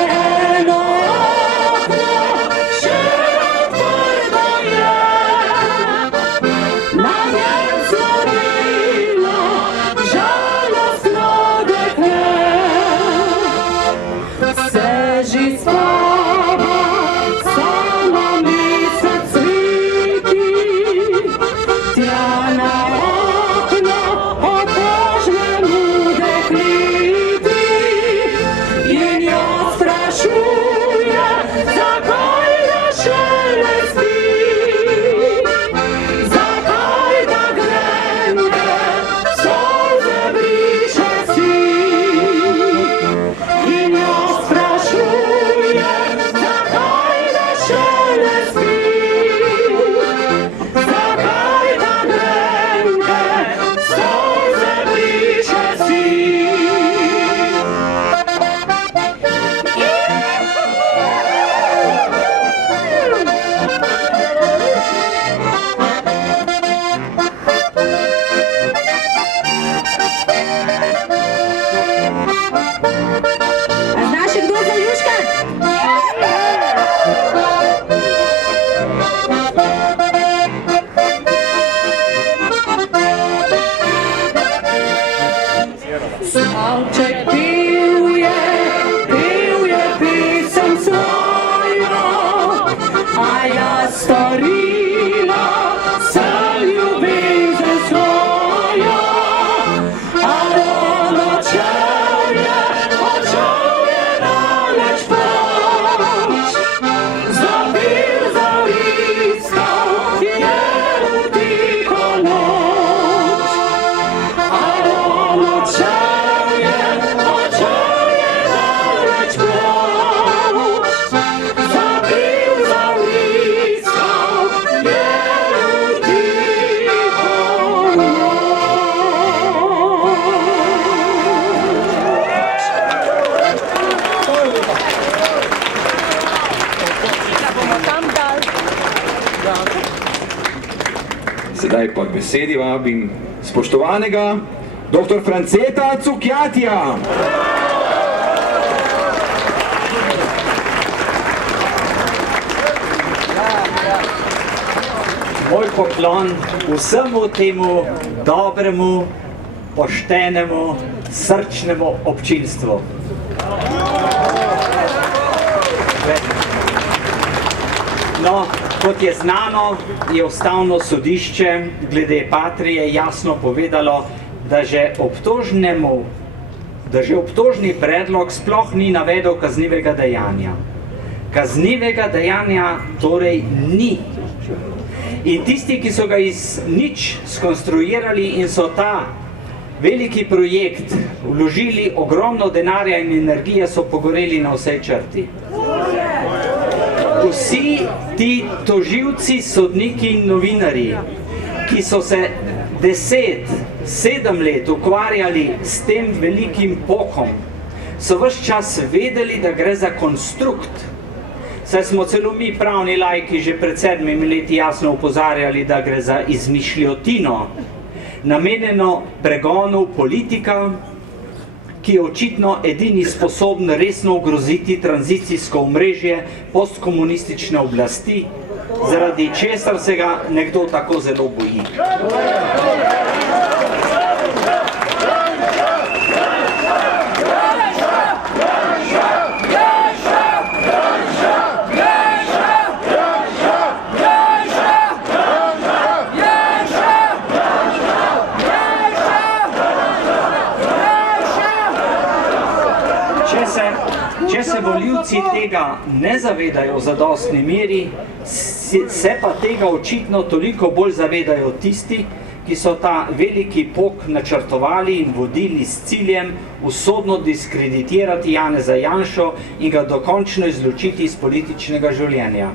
Sedaj pa k besedi vabim spoštovanega dr. Franceta Cukjatija. Moj poklon vsemu temu dobremu, poštenemu, srčnemu občinstvu. No, Kot je znano, je Ustavno sodišče glede Patrie jasno povedalo, da že obtožni predlog sploh ni navedel kaznivega dejanja. Kaznivega dejanja torej ni. In tisti, ki so ga iz nič skonstruirali in so ta veliki projekt vložili ogromno denarja in energije, so pogoreli na vsej črti. Vsi ti tožilci, sodniki in novinarji, ki so se 7 let ukvarjali s tem velikim pokom, so ves čas vedeli, da gre za konstrukt. Saj smo celo mi, pravni laiki, že pred 7 leti jasno opozarjali, da gre za izmišljotino, namenjeno pregonu politika, ki je očitno edini sposoben resno ogroziti tranzicijsko omrežje postkomunistične oblasti, zaradi česar se ga nekdo tako zelo boji. Če se volivci tega ne zavedajo v zadostni meri, se pa tega očitno toliko bolj zavedajo tisti, ki so ta veliki pok načrtovali in vodili s ciljem usodno diskreditirati Janeza Janšo in ga dokončno izločiti iz političnega življenja.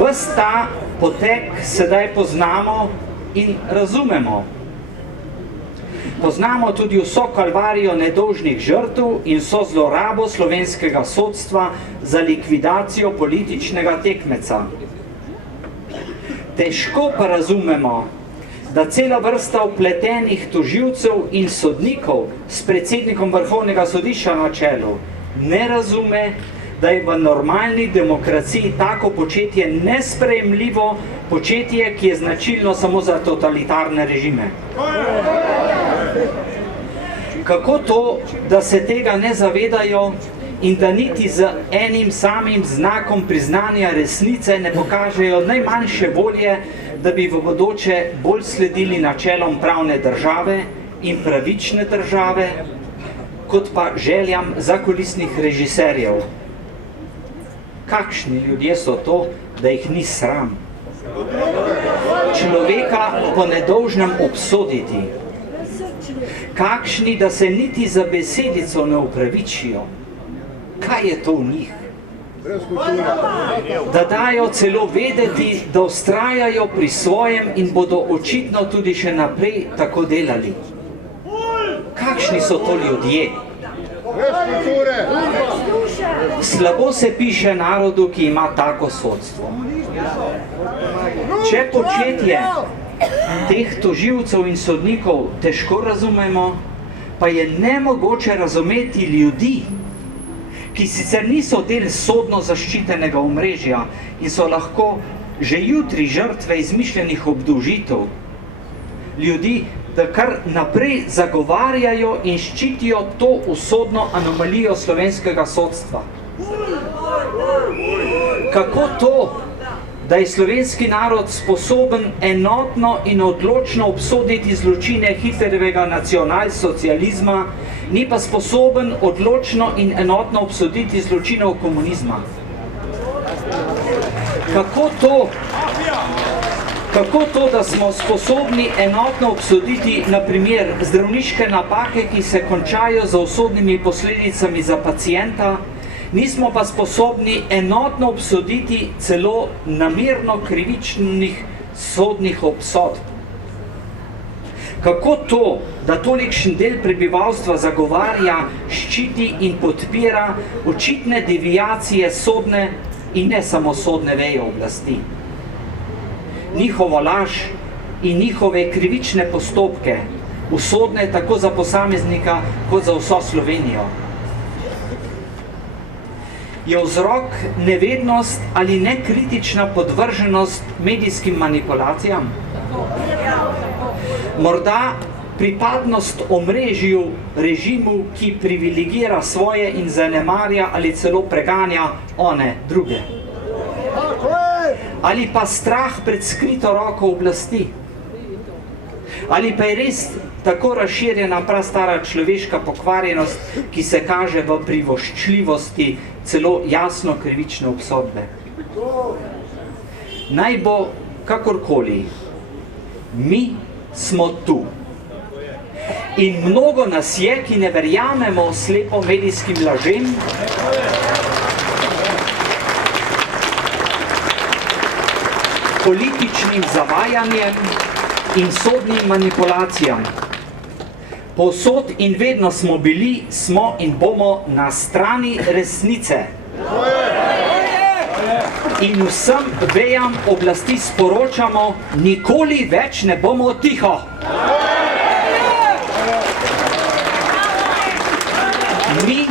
Ves ta potek sedaj poznamo in razumemo. Poznamo tudi vso kalvarijo nedolžnih žrtev in vso zlorabo slovenskega sodstva za likvidacijo političnega tekmeca. Težko pa razumemo, da cela vrsta vpletenih tožilcev in sodnikov s predsednikom Vrhovnega sodišča na čelu ne razume, da je v normalni demokraciji tako početje nesprejemljivo početje, ki je značilno samo za totalitarne režime. Kako to, da se tega ne zavedajo in da niti z enim samim znakom priznanja resnice ne pokažejo najmanjše volje, da bi v bodoče bolj sledili načelom pravne države in pravične države, kot pa željam zakulisnih režiserjev. Kakšni ljudje so to, da jih ni sram? Človeka po nedolžnem obsoditi. Kakšni, da se niti za besedico ne upravičijo. Kaj je to v njih? Da dajo celo vedeti, da vztrajajo pri svojem in bodo očitno tudi še naprej tako delali. Kakšni so to ljudje? Slabo se piše narodu, ki ima tako sodstvo. Če početje teh tožilcev in sodnikov težko razumemo, pa je nemogoče razumeti ljudi, ki sicer niso del sodno zaščitenega omrežja in so lahko že jutri žrtve izmišljenih obdolžitev. Ljudi, da kar naprej zagovarjajo in ščitijo to usodno anomalijo slovenskega sodstva. Kako to, da je slovenski narod sposoben enotno in odločno obsoditi zločine Hitlerjevega nacionalsocializma, ni pa sposoben odločno in enotno obsoditi zločinov komunizma? Kako to, da smo sposobni enotno obsoditi na primer zdravniške napake, ki se končajo z usodnimi posledicami za pacienta, nismo pa sposobni enotno obsoditi celo namerno krivičnih sodnih obsodb? Kako to, da tolikšen del prebivalstva zagovarja, ščiti in podpira očitne deviacije sodne in ne samo sodne veje oblasti? Njihovo laž in njihove krivične postopke, usodne tako za posameznika kot za vso Slovenijo. Je vzrok nevednost ali nekritična podvrženost medijskim manipulacijam? Morda pripadnost omrežju, režimu, ki privilegira svoje in zanemarja ali celo preganja one druge? Ali pa strah pred skrito roko oblasti? Ali pa je res tako razširjena prastara človeška pokvarjenost, ki se kaže v privoščljivosti celo jasno krivične obsodbe? Naj bo kakorkoli, mi smo tu. In mnogo nas je, ki ne verjamemo slepo medijskim lažem, političnim zavajanjem in sodnim manipulacijam. Povsod in vedno smo bili, smo in bomo na strani resnice. In vsem vejam oblasti sporočamo, nikoli več ne bomo tiho. Mi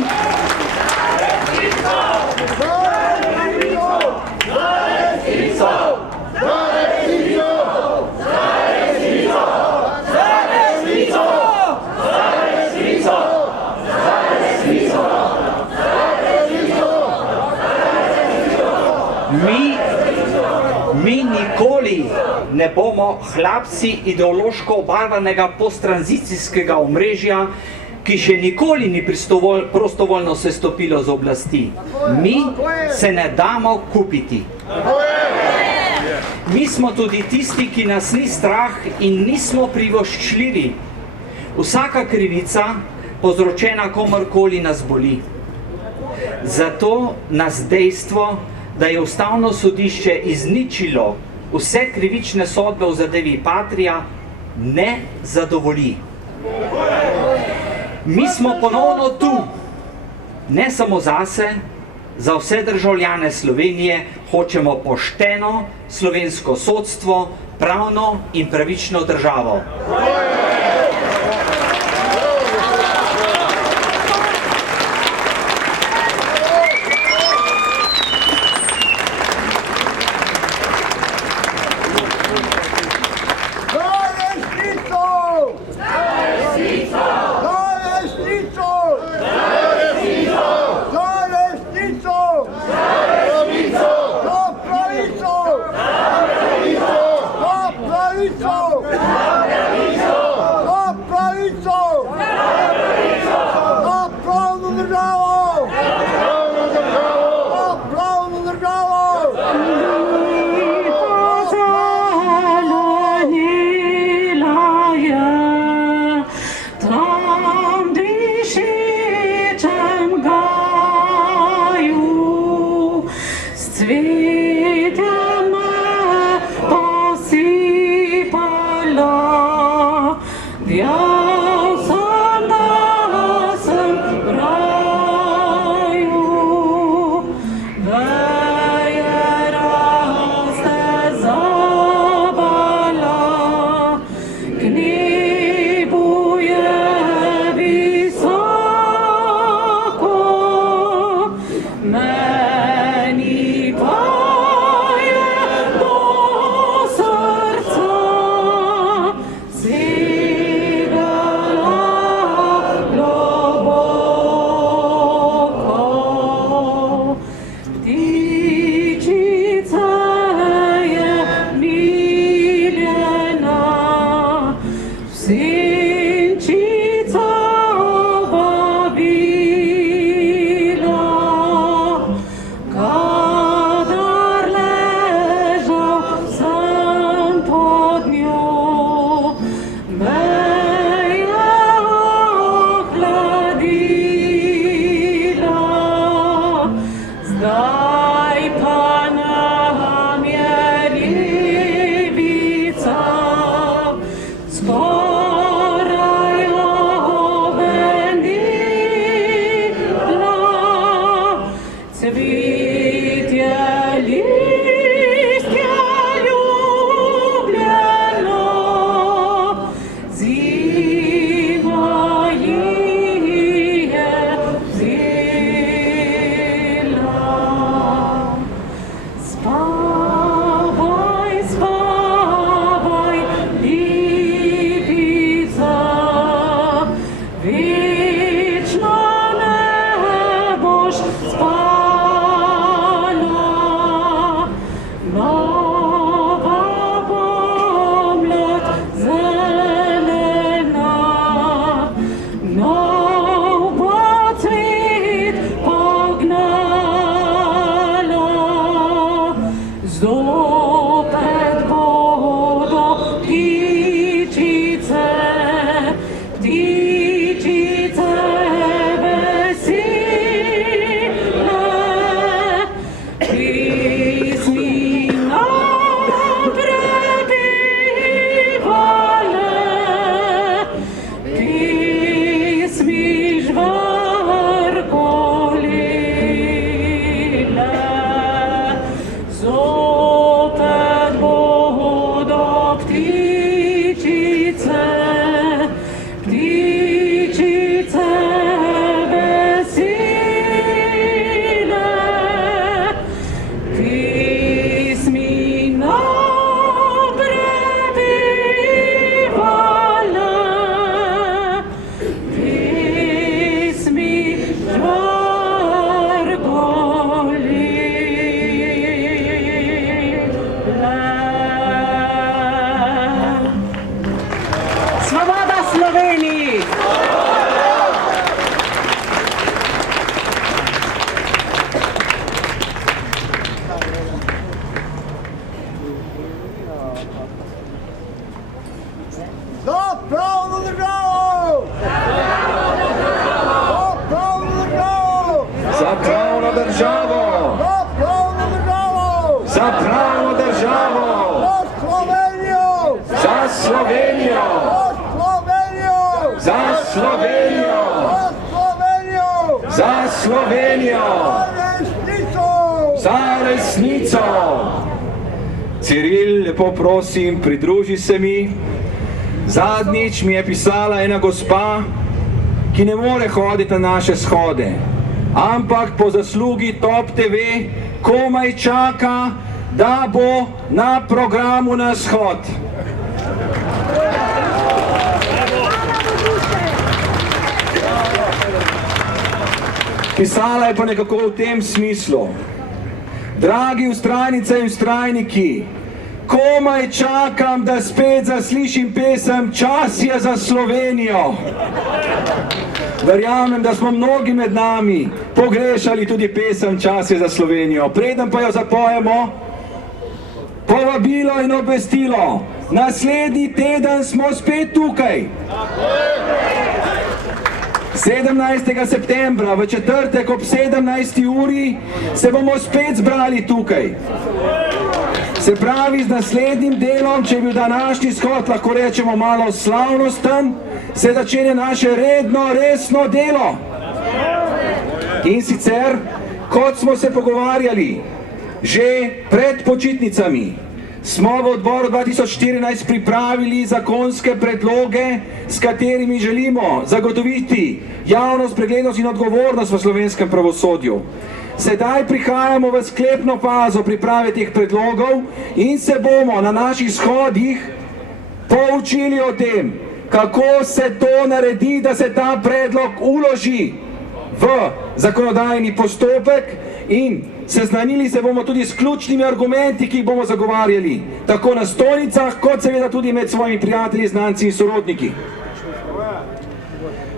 nikoli ne bomo hlapci ideološko obarvanega posttranzicijskega omrežja, ki še nikoli ni prostovoljno se stopilo z oblasti. Mi se ne damo kupiti. Mi smo tudi tisti, ki nas ni strah in nismo privoščljivi. Vsaka krivica, povzročena komorkoli, nas boli. Zato nas dejstvo, da je Ustavno sodišče izničilo vse krivične sodbe v zadevi Patria, ne zadovolji. Mi smo ponovno tu, ne samo zase, za vse državljane Slovenije hočemo pošteno slovensko sodstvo, pravno in pravično državo. Pravico! Slovenijo! Za Slovenijo! Za resnico! Ciril, lepo prosim, pridruži se mi. Zadnjič mi je pisala ena gospa, ki ne more hoditi na naše shode, ampak po zaslugi Top TV komaj čaka, da bo na programu na shod. Pisala je pa nekako v tem smislu: dragi vztrajnice in vztrajniki, komaj čakam, da spet zaslišim pesem Čas je za Slovenijo. Verjamem, da smo mnogi med nami pogrešali tudi pesem Čas je za Slovenijo. Preden pa jo zapojemo, povabilo in obvestilo. Naslednji teden smo spet tukaj. 17. septembra v četrtek ob 17. uri se bomo spet zbrali tukaj. Se pravi, z naslednjim delom, če je bil današnji shod, lahko rečemo, malo slavnosten, se začne naše redno, resno delo. In sicer, kot smo se pogovarjali že pred počitnicami, smo v odboru 2014 pripravili zakonske predloge, s katerimi želimo zagotoviti javnost, preglednost in odgovornost v slovenskem pravosodju. Sedaj prihajamo v sklepno fazo priprave teh predlogov in se bomo na naših shodih poučili o tem, kako se to naredi, da se ta predlog uloži v zakonodajni postopek, in seznanili se bomo tudi s ključnimi argumenti, ki jih bomo zagovarjali, tako na stojnicah, kot seveda tudi med svojimi prijatelji, znanci in sorodniki.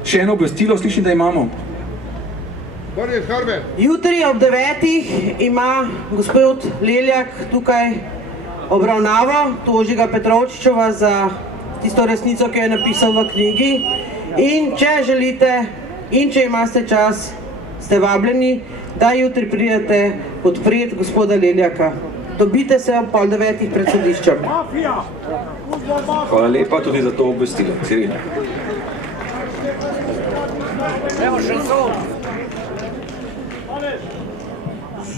Še eno obvestilo, slišim, da imamo. Jutri ob 9. ima gospod Leljak tukaj obravnavo, toži ga Petrovčičeva za tisto resnico, ki jo je napisal v knjigi. In če želite in če imate čas, ste vabljeni, da jutri pridete podpreti gospoda Leljaka. Dobite se ob 8:30 pred sodiščem. Hvala lepa tudi za to obvestilo. Ciril. Evo šanson.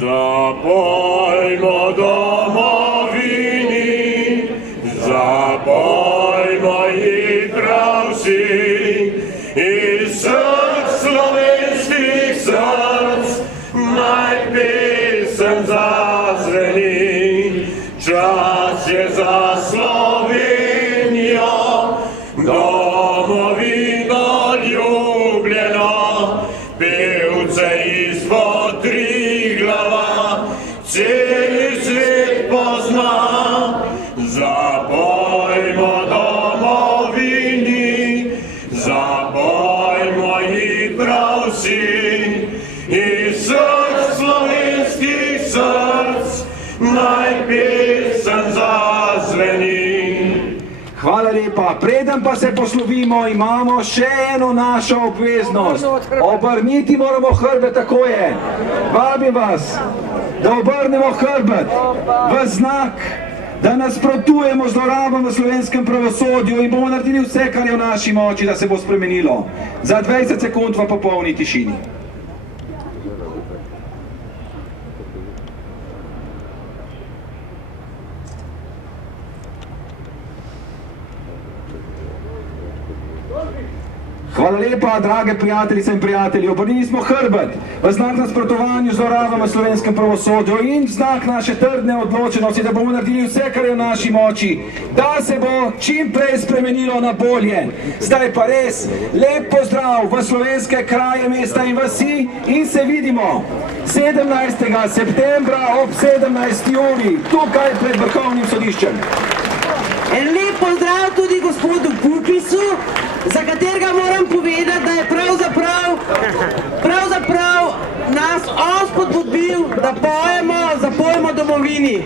Zapojmo domovini, zapojmo ji prav vsi, iz src slovenskih src, naj pesem zazveni. Čas je za Slovenijo, domovino ljubljeno, pevce izpod Triglava, celi svet pozna. Zapojmo domovini, zapojmo ji prav vsi, iz src slovenskih src, naj pesem zazveni. Hvala lepa. Preden pa se poslovimo, imamo še eno našo obveznost. Obrniti moramo hrbet, tako je. Vabim vas, da obrnemo hrbet v znak, da nasprotujemo zlorabam v slovenskem pravosodju in bomo naredili vse, kar je v naši moči, da se bo spremenilo. Za 20 sekund v popolni tišini. Hvala lepa, drage prijateljice in prijatelji. Obrnili smo hrbet v znak nasprotovanju zlorabam v slovenskem pravosodju in v znak naše trdne odločenosti, da bomo naredili vse, kar je v naši moči, da se bo čim prej spremenilo na bolje. Zdaj pa res lep pozdrav v slovenske kraje, mesta in vasi in se vidimo 17. septembra ob 17. uri tukaj pred Vrhovnim sodiščem. En lep pozdrav tudi gospodu Pupisu, za katerega moram povedati, da je pravzaprav nas on spodbubil, da zapojemo domovini.